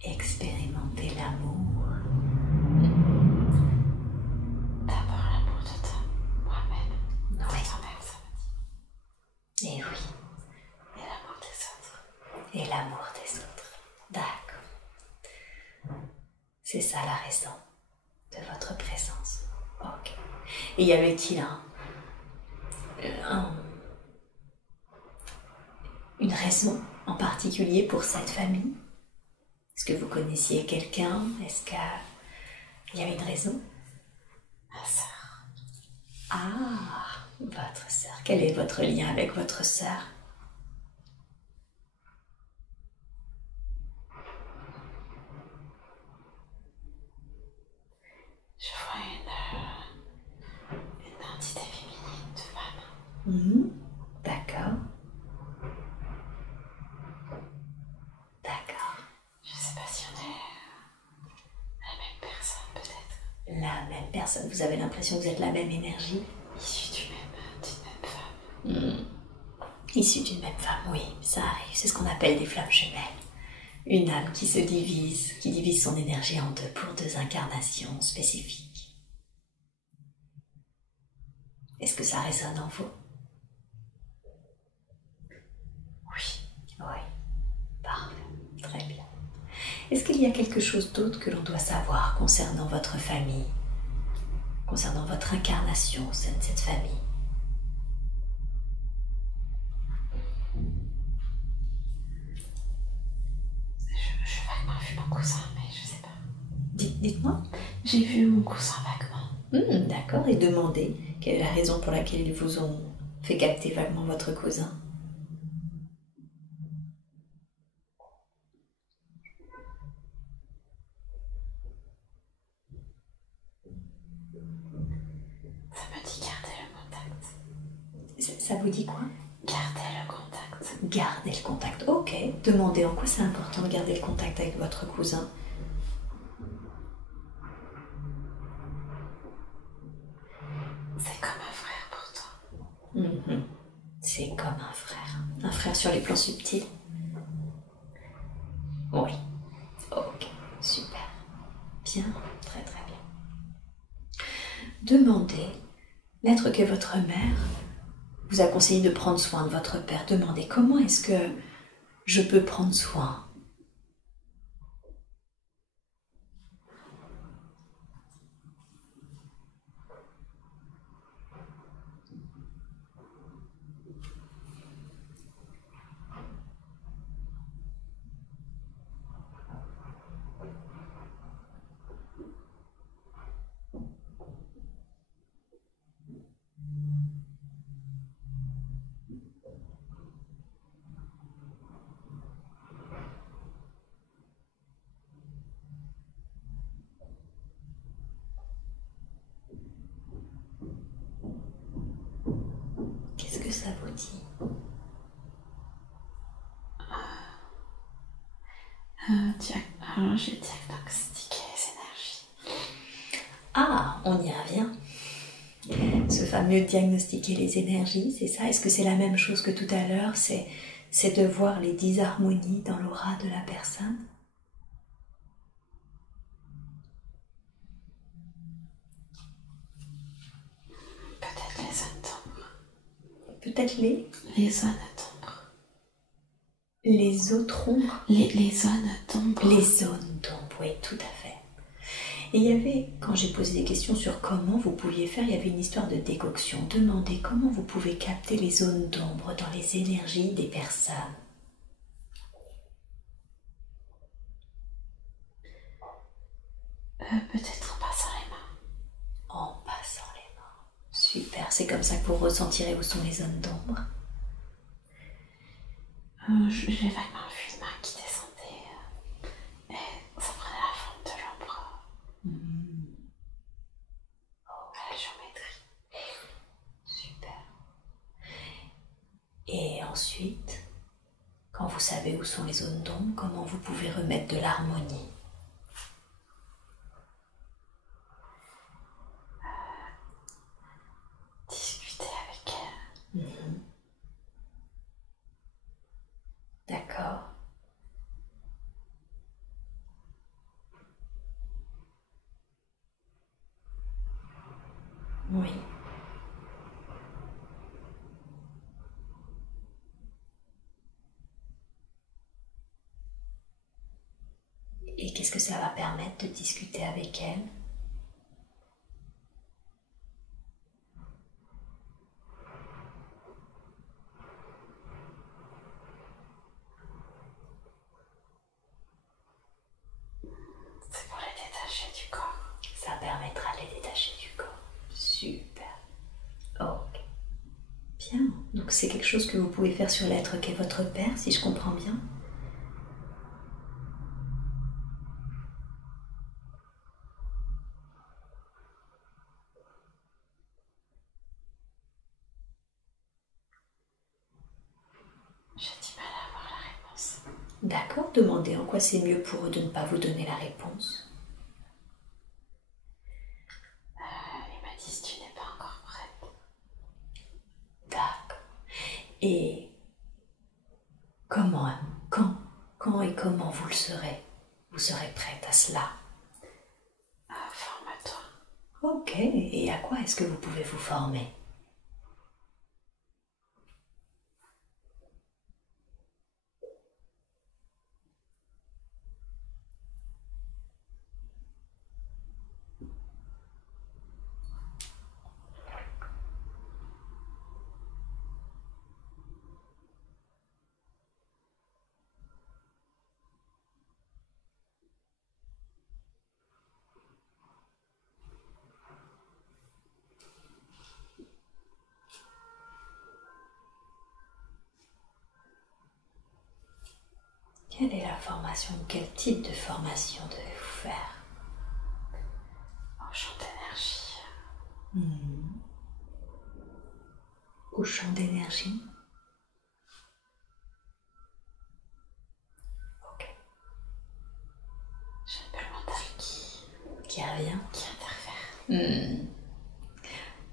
Expérimenter l'amour. D'abord l'amour de moi-même. Oui. Toi-même, ça me dit. Et oui. Et l'amour des autres. Et l'amour des autres. D'accord. C'est ça la raison de votre présence. Ok. Et y avait-il une raison en particulier pour cette famille? Est-ce que vous connaissiez quelqu'un? Est-ce qu'il y avait une raison? Ma sœur. Ah, votre sœur. Quel est votre lien avec votre sœur? Je vois une entité féminine de femme. D'accord. D'accord. Je sais pas si on est la même personne, peut-être. La même personne. Vous avez l'impression que vous êtes la même énergie? Issue d'une même femme. Issue d'une même femme, oui, ça arrive. C'est ce qu'on appelle des flammes jumelles. Une âme qui se divise, qui divise son énergie en deux pour deux incarnations spécifiques. Est-ce que ça résonne en vous? Oui. Oui. Parfait. Très bien. Est-ce qu'il y a quelque chose d'autre que l'on doit savoir concernant votre famille, concernant votre incarnation au sein de cette famille? Je vaguement vu mon cousin, mais je sais pas. Dites-moi. J'ai vu mon cousin vaguement. D'accord. Et demandez quelle est la raison pour laquelle ils vous ont fait capter vaguement votre cousin. Ça me dit garder le contact. Ça vous dit quoi? Garder le contact. Garder le contact. Ok. Demandez en quoi c'est important de garder le contact avec votre cousin. C'est comme un frère pour toi. C'est comme un frère. Un frère sur les plans subtils. Oui. Ok. Super. Bien. Très très bien. demandez, l'être qu'est votre mère vous a conseillé de prendre soin de votre père. Demandez comment est-ce que je peux prendre soin. Qu'est-ce que ça vous dit? J'ai diagnostiqué les énergies. Ah, on y revient. Ce fameux diagnostiquer les énergies, c'est ça? Est-ce que c'est la même chose que tout à l'heure? C'est de voir les disharmonies dans l'aura de la personne? Peut-être les zones d'ombre. Peut-être les zones d'ombre. Les autres ombres? Les zones d'ombre. Les zones d'ombre, oui, tout à fait. Et il y avait, quand j'ai posé des questions sur comment vous pouviez faire, il y avait une histoire de décoction. Demandez comment vous pouvez capter les zones d'ombre dans les énergies des personnes. Peut-être en passant les mains. En passant les mains. Super, c'est comme ça que vous ressentirez où sont les zones d'ombre. J'ai vaguement vu une main qui descendait et ça prenait la forme de l'ombre à la géométrie. Super. Et ensuite, quand vous savez où sont les zones d'ombre, comment vous pouvez remettre de l'harmonie? Discuter avec elle. D'accord. Oui. Et qu'est-ce que ça va permettre de discuter avec elle? C'est pour les détacher du corps. Ça permettra de les détacher du corps. Super. Ok. Bien. Donc c'est quelque chose que vous pouvez faire sur l'être qu'est votre père, si je comprends bien. J'ai du mal à avoir la réponse. D'accord. Demandez en quoi c'est mieux pour eux de ne pas vous donner la réponse. Ils me disent tu n'es pas encore prête. D'accord. Et comment, quand et comment vous le serez? Vous serez prête à cela? Forme-toi. Ok. Et à quoi est-ce que vous pouvez vous former? Quelle est la formation? Quel type de formation devez-vous faire? Au champ d'énergie. Au champ d'énergie? Ok. J'ai un peu le mental Qui revient? qui interfère.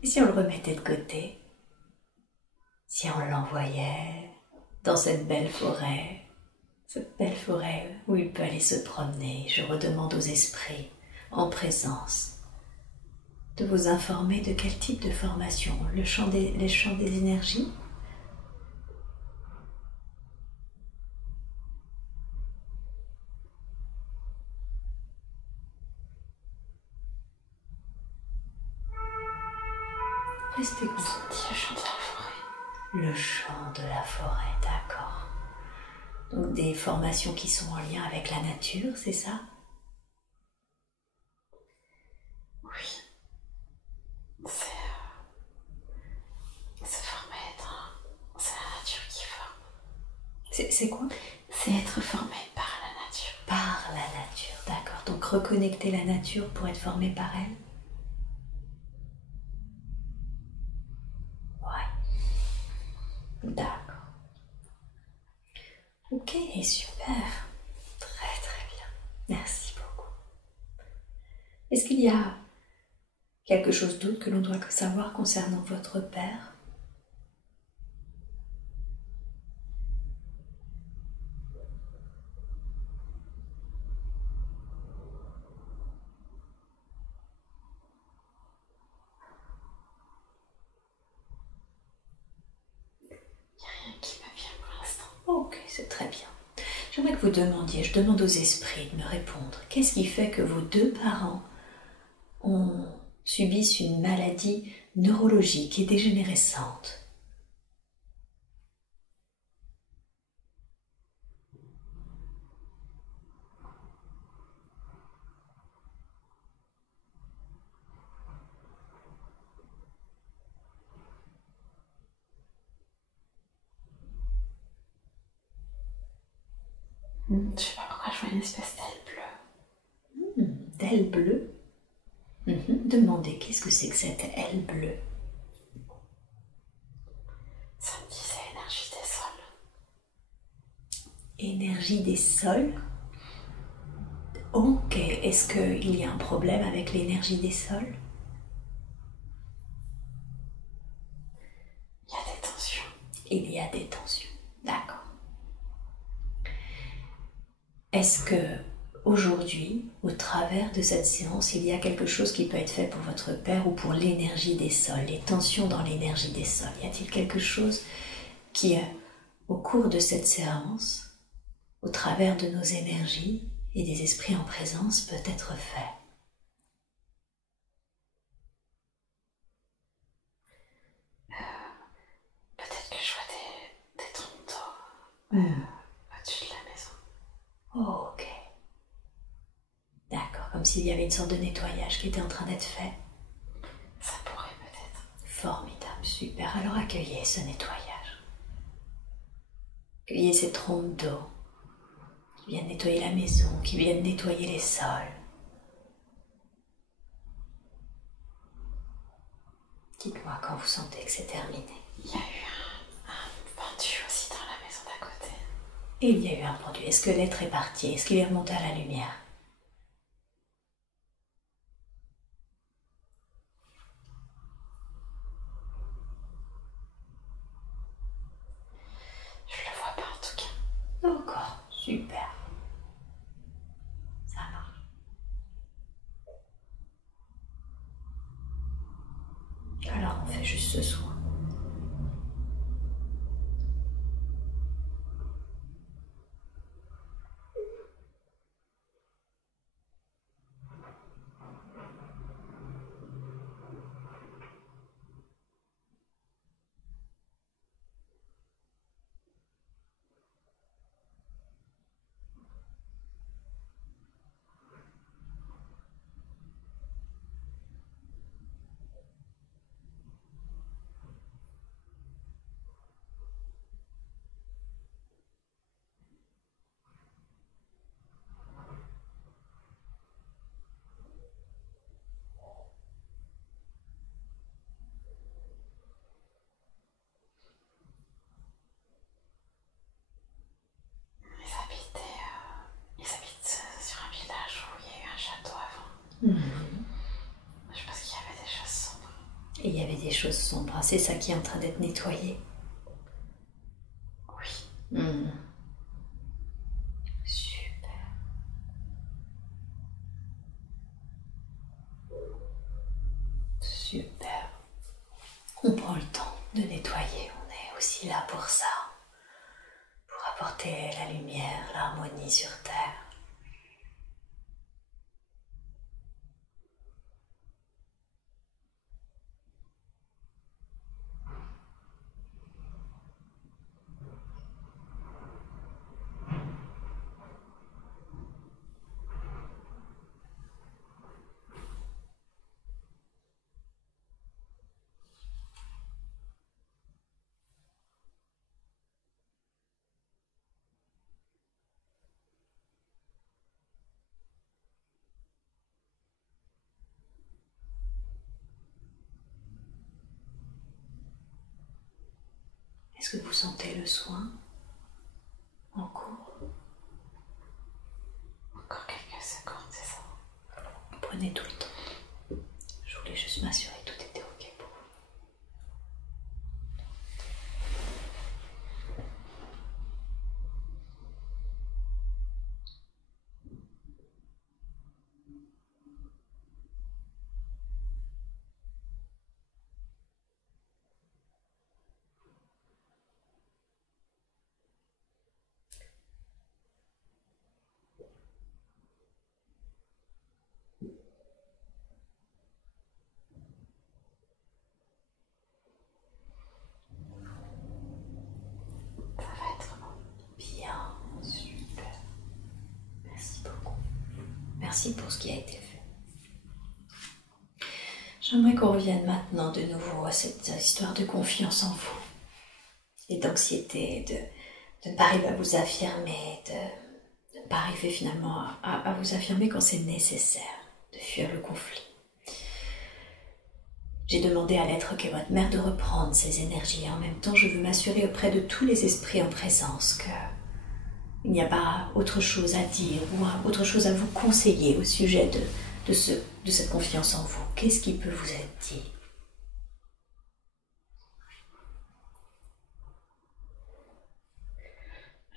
Et si on le remettait de côté? Si on l'envoyait dans cette belle forêt où il peut aller se promener? Je redemande aux esprits en présence de vous informer de quel type de formation, les champs des énergies. Restez concentrés. Le chant de la forêt, d'accord. Donc des formations qui sont en lien avec la nature, c'est ça? Oui. C'est formé c'est la nature qui forme. C'est quoi? C'est être formé par la nature. Par la nature, d'accord. Donc reconnecter la nature pour être formé par elle? D'accord. Ok, super. Très très bien. Merci beaucoup. Est-ce qu'il y a quelque chose d'autre que l'on doit savoir concernant votre père? Il n'y a rien qui me vient pour l'instant. Ok, c'est très bien. J'aimerais que vous demandiez, je demande aux esprits de me répondre, qu'est-ce qui fait que vos deux parents subissent une maladie neurologique et dégénérescente? Je sais pas pourquoi je vois une espèce d'aile bleue. D'aile bleue? Demandez, qu'est-ce que c'est que cette aile bleue? Ça me disait énergie des sols. Énergie des sols? Ok, est-ce qu'il y a un problème avec l'énergie des sols? Il y a des tensions. Il y a des tensions, d'accord. Est-ce que aujourd'hui, au travers de cette séance, il y a quelque chose qui peut être fait pour votre père ou pour l'énergie des sols, les tensions dans l'énergie des sols? Y a-t-il quelque chose qui, au cours de cette séance, au travers de nos énergies et des esprits en présence, peut être fait? Peut-être que je vois des troncs d'eau au-dessus de la maison. Oh, ok. D'accord, comme s'il y avait une sorte de nettoyage qui était en train d'être fait. Ça pourrait peut-être. Formidable, super. Alors accueillez ce nettoyage. Accueillez ces trompes d'eau qui viennent nettoyer la maison, qui viennent nettoyer les sols. Dites-moi quand vous sentez que c'est terminé. Il y a eu un pendu aussi dans la maison d'à côté. Et il y a eu un pendu. Est-ce que l'être est parti? Est-ce qu'il est remonté à la lumière? Je le vois pas en tout cas. D'accord, super. Ça marche. Alors on fait juste ce soin. Ils habitent sur un village où il y a eu un château avant. Je pense qu'il y avait des choses sombres. Et il y avait des choses sombres. C'est ça qui est en train d'être nettoyé. Oui. Super. On prend le temps de nettoyer, on est aussi là pour ça, pour apporter la lumière, l'harmonie sur Terre. Est-ce que vous sentez le soin en cours? Encore quelques secondes, c'est ça. Prenez tout le temps. Je voulais juste m'assurer que tout était ok pour vous. Ça va être bon. Bien, super. Merci beaucoup. Merci pour ce qui a été fait. J'aimerais qu'on revienne maintenant de nouveau à cette histoire de confiance en vous et d'anxiété, de ne pas arriver à vous affirmer, de ne pas arriver finalement à vous affirmer quand c'est nécessaire, de fuir le conflit. J'ai demandé à l'être qu'est votre mère de reprendre ses énergies et en même temps je veux m'assurer auprès de tous les esprits en présence qu'il n'y a pas autre chose à dire ou autre chose à vous conseiller au sujet de cette confiance en vous. Qu'est-ce qui peut vous être dit?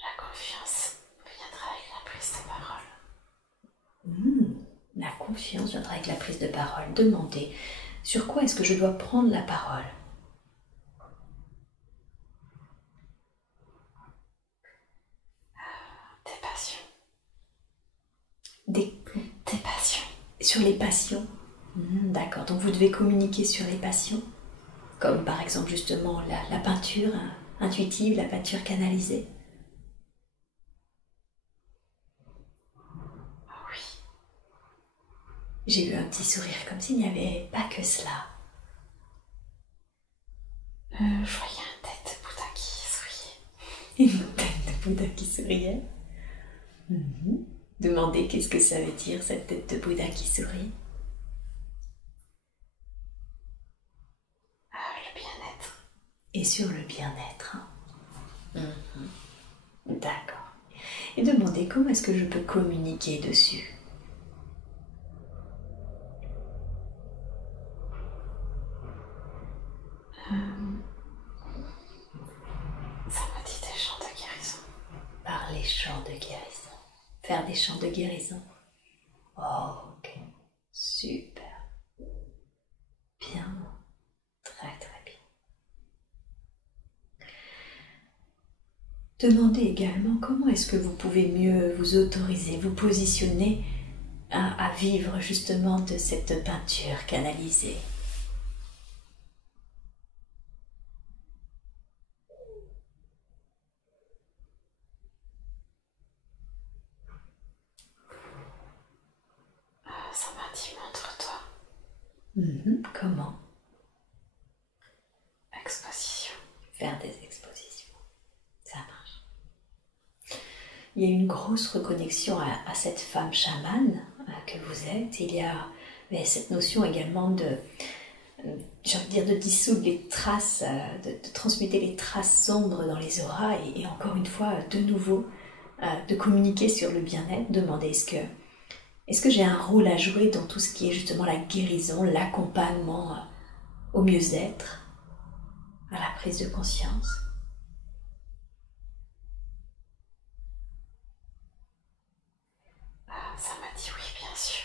La confiance viendra avec la prise de parole. La confiance viendra avec la prise de parole. Demandez, sur quoi est-ce que je dois prendre la parole? Des passions. Des passions. Sur les passions? D'accord, donc vous devez communiquer sur les passions, comme par exemple justement la peinture intuitive, la peinture canalisée. Oui. J'ai eu un petit sourire comme s'il n'y avait pas que cela. Je voyais une tête de Bouddha qui souriait. Une tête de Bouddha qui souriait. Demandez qu'est-ce que ça veut dire cette tête de Bouddha qui sourit. Le bien-être. Et sur le bien-être. D'accord. Et demandez comment est-ce que je peux communiquer dessus. Ça me dit des chants de guérison. Par les chants de guérison. Faire des chants de guérison. Oh, ok. Super. Bien. Très très bien. Demandez également comment est-ce que vous pouvez mieux vous autoriser, vous positionner à vivre justement de cette peinture canalisée. Ça m'a dit montre-toi. Comment? Exposition. Faire des expositions. Ça marche. Il y a une grosse reconnexion à cette femme chamane que vous êtes. Il y a cette notion également j'ai envie de dire, de dissoudre les traces, de transmuter les traces sombres dans les auras et encore une fois, de nouveau, de communiquer sur le bien-être. Demandez est-ce que j'ai un rôle à jouer dans tout ce qui est justement la guérison, l'accompagnement au mieux-être, à la prise de conscience? Ça m'a dit oui, bien sûr.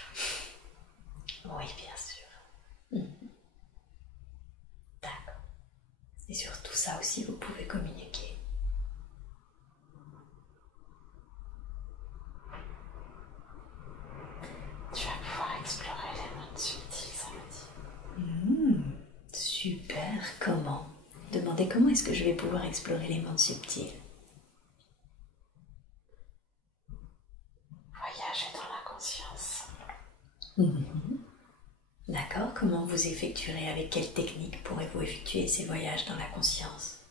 Oui, bien sûr. D'accord. tout ça aussi, vous pouvez communiquer. Tu vas pouvoir explorer les mondes subtils, ça me dit. Super, comment? Demandez comment est-ce que je vais pouvoir explorer les mondes subtils. Voyager dans la conscience. D'accord, comment vous effectuerez, avec quelle technique pourrez-vous effectuer ces voyages dans la conscience?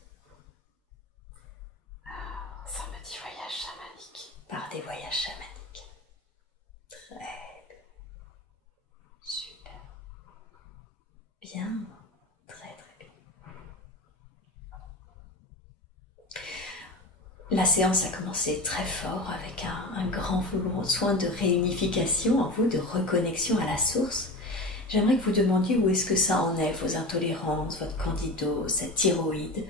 Ça me dit voyage chamanique. Par des voyages chamaniques. Très bien. Super. Bien. Très bien. La séance a commencé très fort avec un grand soin de réunification en vous, de reconnexion à la source. J'aimerais que vous demandiez où est-ce que ça en est, vos intolérances, votre candidose, cette thyroïde,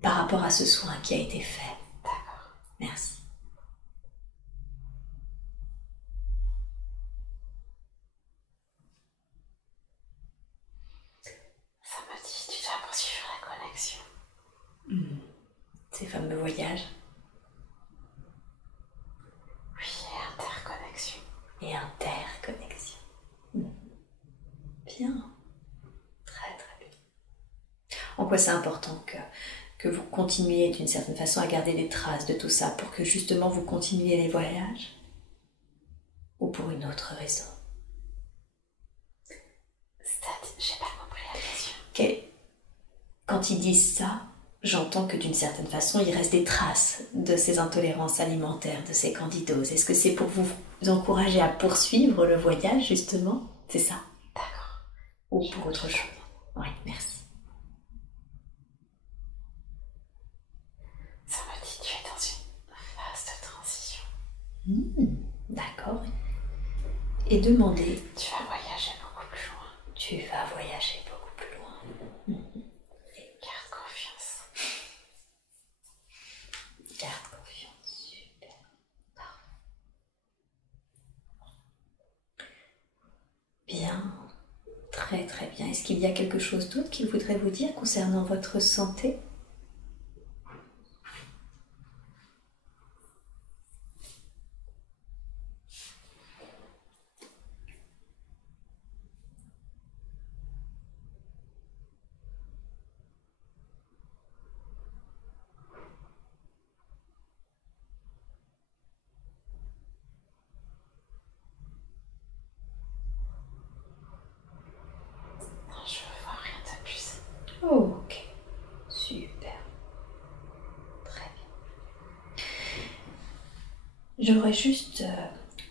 par rapport à ce soin qui a été fait. D'accord. Merci. Ça me dit, tu dois poursuivre la connexion. Ces fameux voyages. Oui, et interconnexion. Et interconnexion. Bien. Très bien. En quoi c'est important que vous continuiez d'une certaine façon à garder des traces de tout ça pour que justement vous continuiez les voyages? Ou pour une autre raison? C'est-à-dire, j'ai pas compris la question. Quand ils disent ça, j'entends que d'une certaine façon, il reste des traces de ces intolérances alimentaires, de ces candidoses. Est-ce que c'est pour vous encourager à poursuivre le voyage, justement? C'est ça? D'accord. Ou pour autre chose? Oui, merci. Ça me dit, tu es dans une phase de transition. D'accord. Et demandez... Tu vas voyager beaucoup plus loin. Tu vas voyager beaucoup plus loin. Garde confiance. Garde confiance, super. Bien, très bien. Est-ce qu'il y a quelque chose d'autre qu'il voudrait vous dire concernant votre santé? Non, je ne vois rien de plus. Ok, super. Très bien. J'aurais juste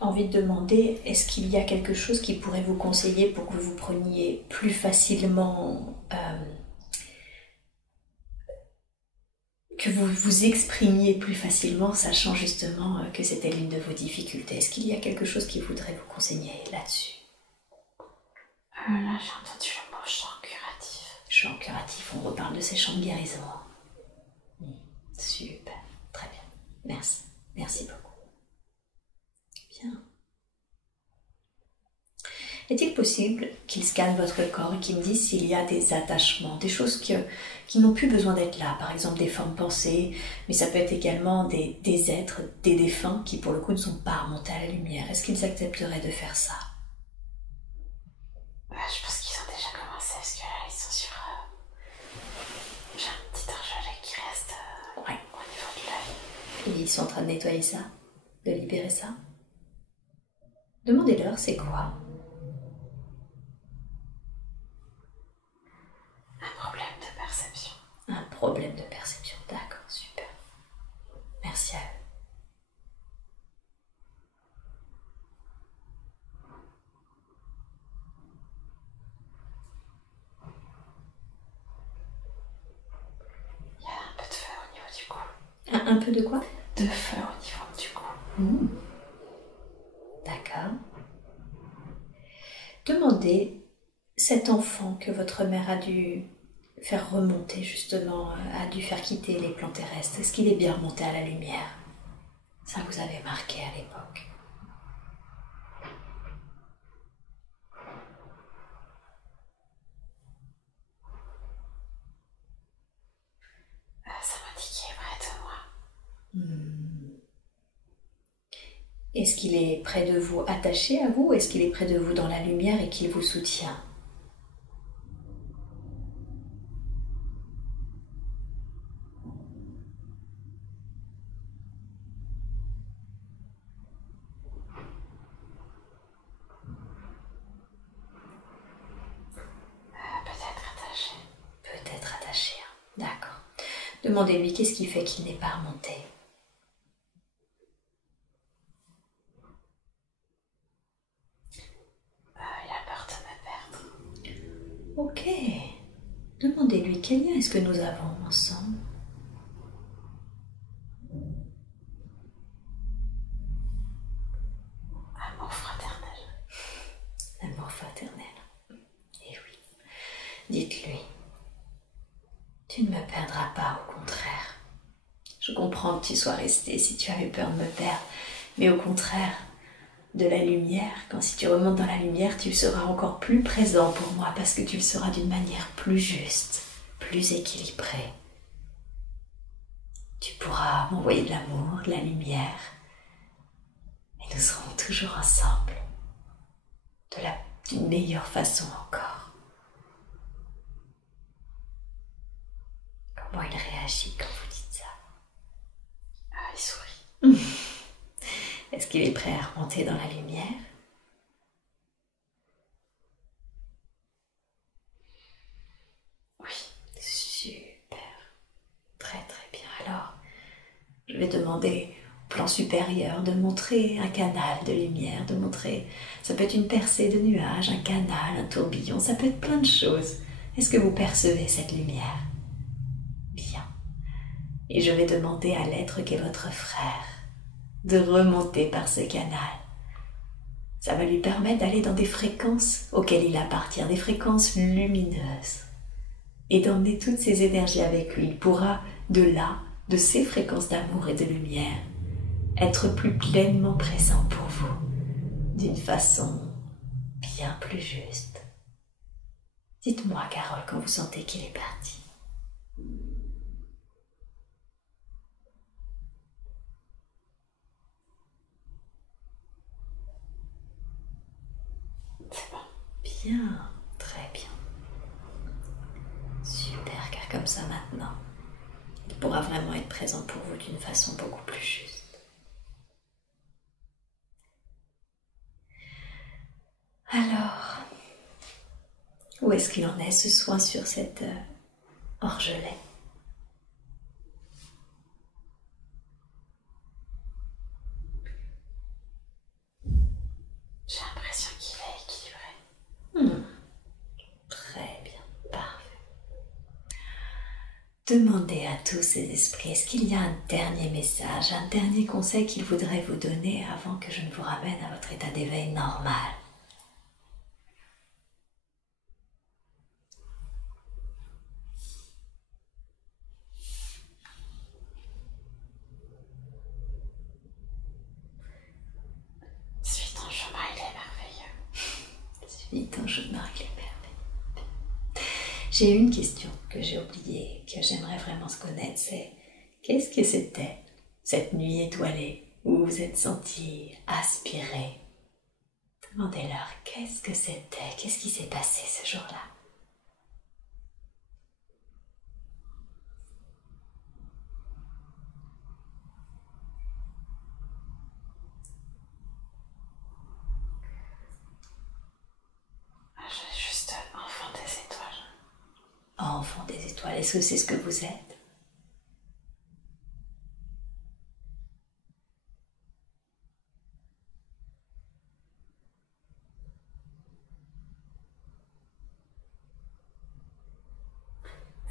envie de demander, est-ce qu'il y a quelque chose qui pourrait vous conseiller pour que vous preniez plus facilement, que vous vous exprimiez plus facilement, sachant justement que c'était l'une de vos difficultés? Est-ce qu'il y a quelque chose qui voudrait vous conseiller là-dessus? Là, j'ai entendu le mot chant curatif. Chant curatif, on reparle de ces chants de guérison. Super, très bien. Merci, merci beaucoup. Bien. Est-il possible qu'il scanne votre corps et qu'il me dise s'il y a des attachements, des choses qui n'ont plus besoin d'être là, par exemple des formes pensées, mais ça peut être également des êtres, des défunts qui pour le coup ne sont pas remontés à la lumière. Est-ce qu'ils accepteraient de faire ça? Je pense qu'ils ont déjà commencé parce que là, ils sont sur... J'ai un petit orgelet qui reste au niveau de l'œil. Et ils sont en train de nettoyer ça, de libérer ça. Demandez-leur c'est quoi. Un problème de perception. Un problème de perception, d'accord, super. Merci à eux. Il y a un peu de feu au niveau du cou. Un peu de quoi? De feu au niveau du cou. D'accord. Demandez cet enfant que votre mère a dû faire remonter justement, a dû faire quitter les plans terrestres. Est-ce qu'il est bien remonté à la lumière? Ça vous avait marqué à l'époque. Est-ce qu'il est près de vous, attaché à vous, ou est-ce qu'il est près de vous dans la lumière et qu'il vous soutient? Peut-être attaché. Peut-être attaché, hein. D'accord. Demandez-lui qu'est-ce qui fait qu'il n'est pas remonté. Il a peur de me perdre. Ok. Demandez-lui quel lien est-ce que nous avons ensemble. Amour fraternel. Amour fraternel. Eh oui. Dites-lui. Tu ne me perdras pas, au contraire. Je comprends que tu sois resté si tu avais peur de me perdre, mais au contraire, de la lumière, quand si tu remontes dans la lumière, tu seras encore plus présent pour moi parce que tu le seras d'une manière plus juste, plus équilibrée. Tu pourras m'envoyer de l'amour, de la lumière, et nous serons toujours ensemble, d'une meilleure façon encore. Comment il réagit quand vous dites ça? Il sourit. Est-ce qu'il est prêt à remonter dans la lumière? Oui. Super. Très très bien. Alors, je vais demander au plan supérieur de montrer un canal de lumière, de montrer, ça peut être une percée de nuages, un canal, un tourbillon, ça peut être plein de choses. Est-ce que vous percevez cette lumière? Bien. Et je vais demander à l'être qu'est votre frère de remonter par ce canal. Ça va lui permettre d'aller dans des fréquences auxquelles il appartient, des fréquences lumineuses, et d'emmener toutes ces énergies avec lui. Il pourra, de là, de ces fréquences d'amour et de lumière, être plus pleinement présent pour vous, d'une façon bien plus juste. Dites-moi, Carole, quand vous sentez qu'il est parti. C'est bon. Bien, très bien. Super, car comme ça maintenant, il pourra vraiment être présent pour vous d'une façon beaucoup plus juste. Alors, où est-ce qu'il en est ce soin sur cette orgelet? J'ai l'impression qu'il est équilibré. Très bien, parfait. Demandez à tous ces esprits, est-ce qu'il y a un dernier message, un dernier conseil qu'ils voudraient vous donner avant que je ne vous ramène à votre état d'éveil normal? Suis ton chemin, il est merveilleux. Suis ton chemin, il est merveilleux. J'ai une question que j'ai oubliée, que j'aimerais vraiment se connaître, c'est qu'est-ce que c'était cette nuit étoilée où vous vous êtes senti aspiré? Demandez-leur qu'est-ce que c'était, qu'est-ce qui s'est passé ce jour-là? Je suis juste enfant des étoiles. Enfant des étoiles, est-ce que c'est ce que vous êtes?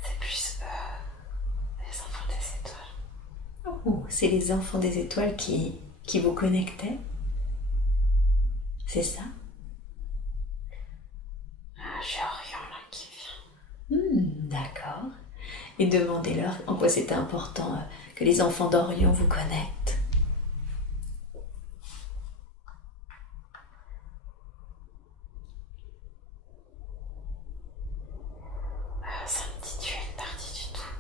C'est plus les enfants des étoiles. Oh, c'est les enfants des étoiles qui vous connectaient? C'est ça? J'ai Orion là qui vient. D'accord. Et demandez-leur en quoi c'était important que les enfants d'Orion vous connectent. Ça me dit tu es une partie du tout.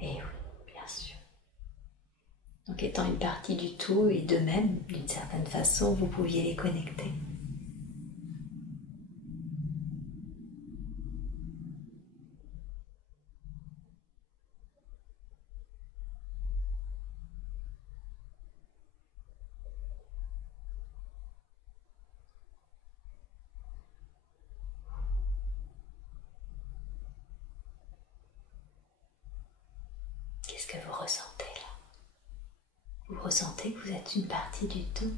Et oui, bien sûr. Donc étant une partie du tout et d'eux-mêmes, d'une certaine façon, vous pouviez les connecter. Qu'est-ce que vous ressentez là? Vous ressentez que vous êtes une partie du tout?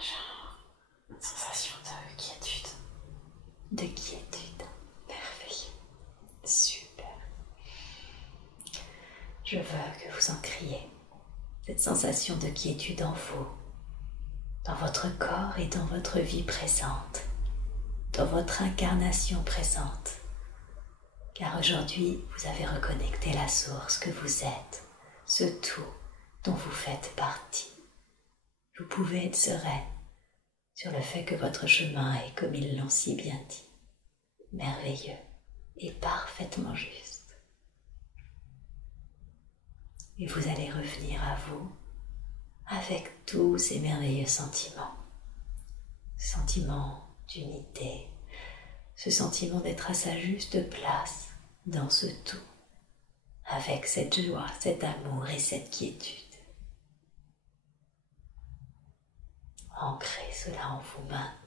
J'ai une sensation de quiétude. De quiétude. Merveilleux. Super. Je veux que vous encriez cette sensation de quiétude en vous, dans votre corps et dans votre vie présente, dans votre incarnation présente. Car aujourd'hui, vous avez reconnecté la source que vous êtes, ce tout dont vous faites partie. Vous pouvez être sereine sur le fait que votre chemin est, comme ils l'ont si bien dit, merveilleux et parfaitement juste. Et vous allez revenir à vous avec tous ces merveilleux sentiments. Sentiment d'unité, ce sentiment d'être à sa juste place dans ce tout, avec cette joie, cet amour et cette quiétude. Ancrez cela en vous maintenant.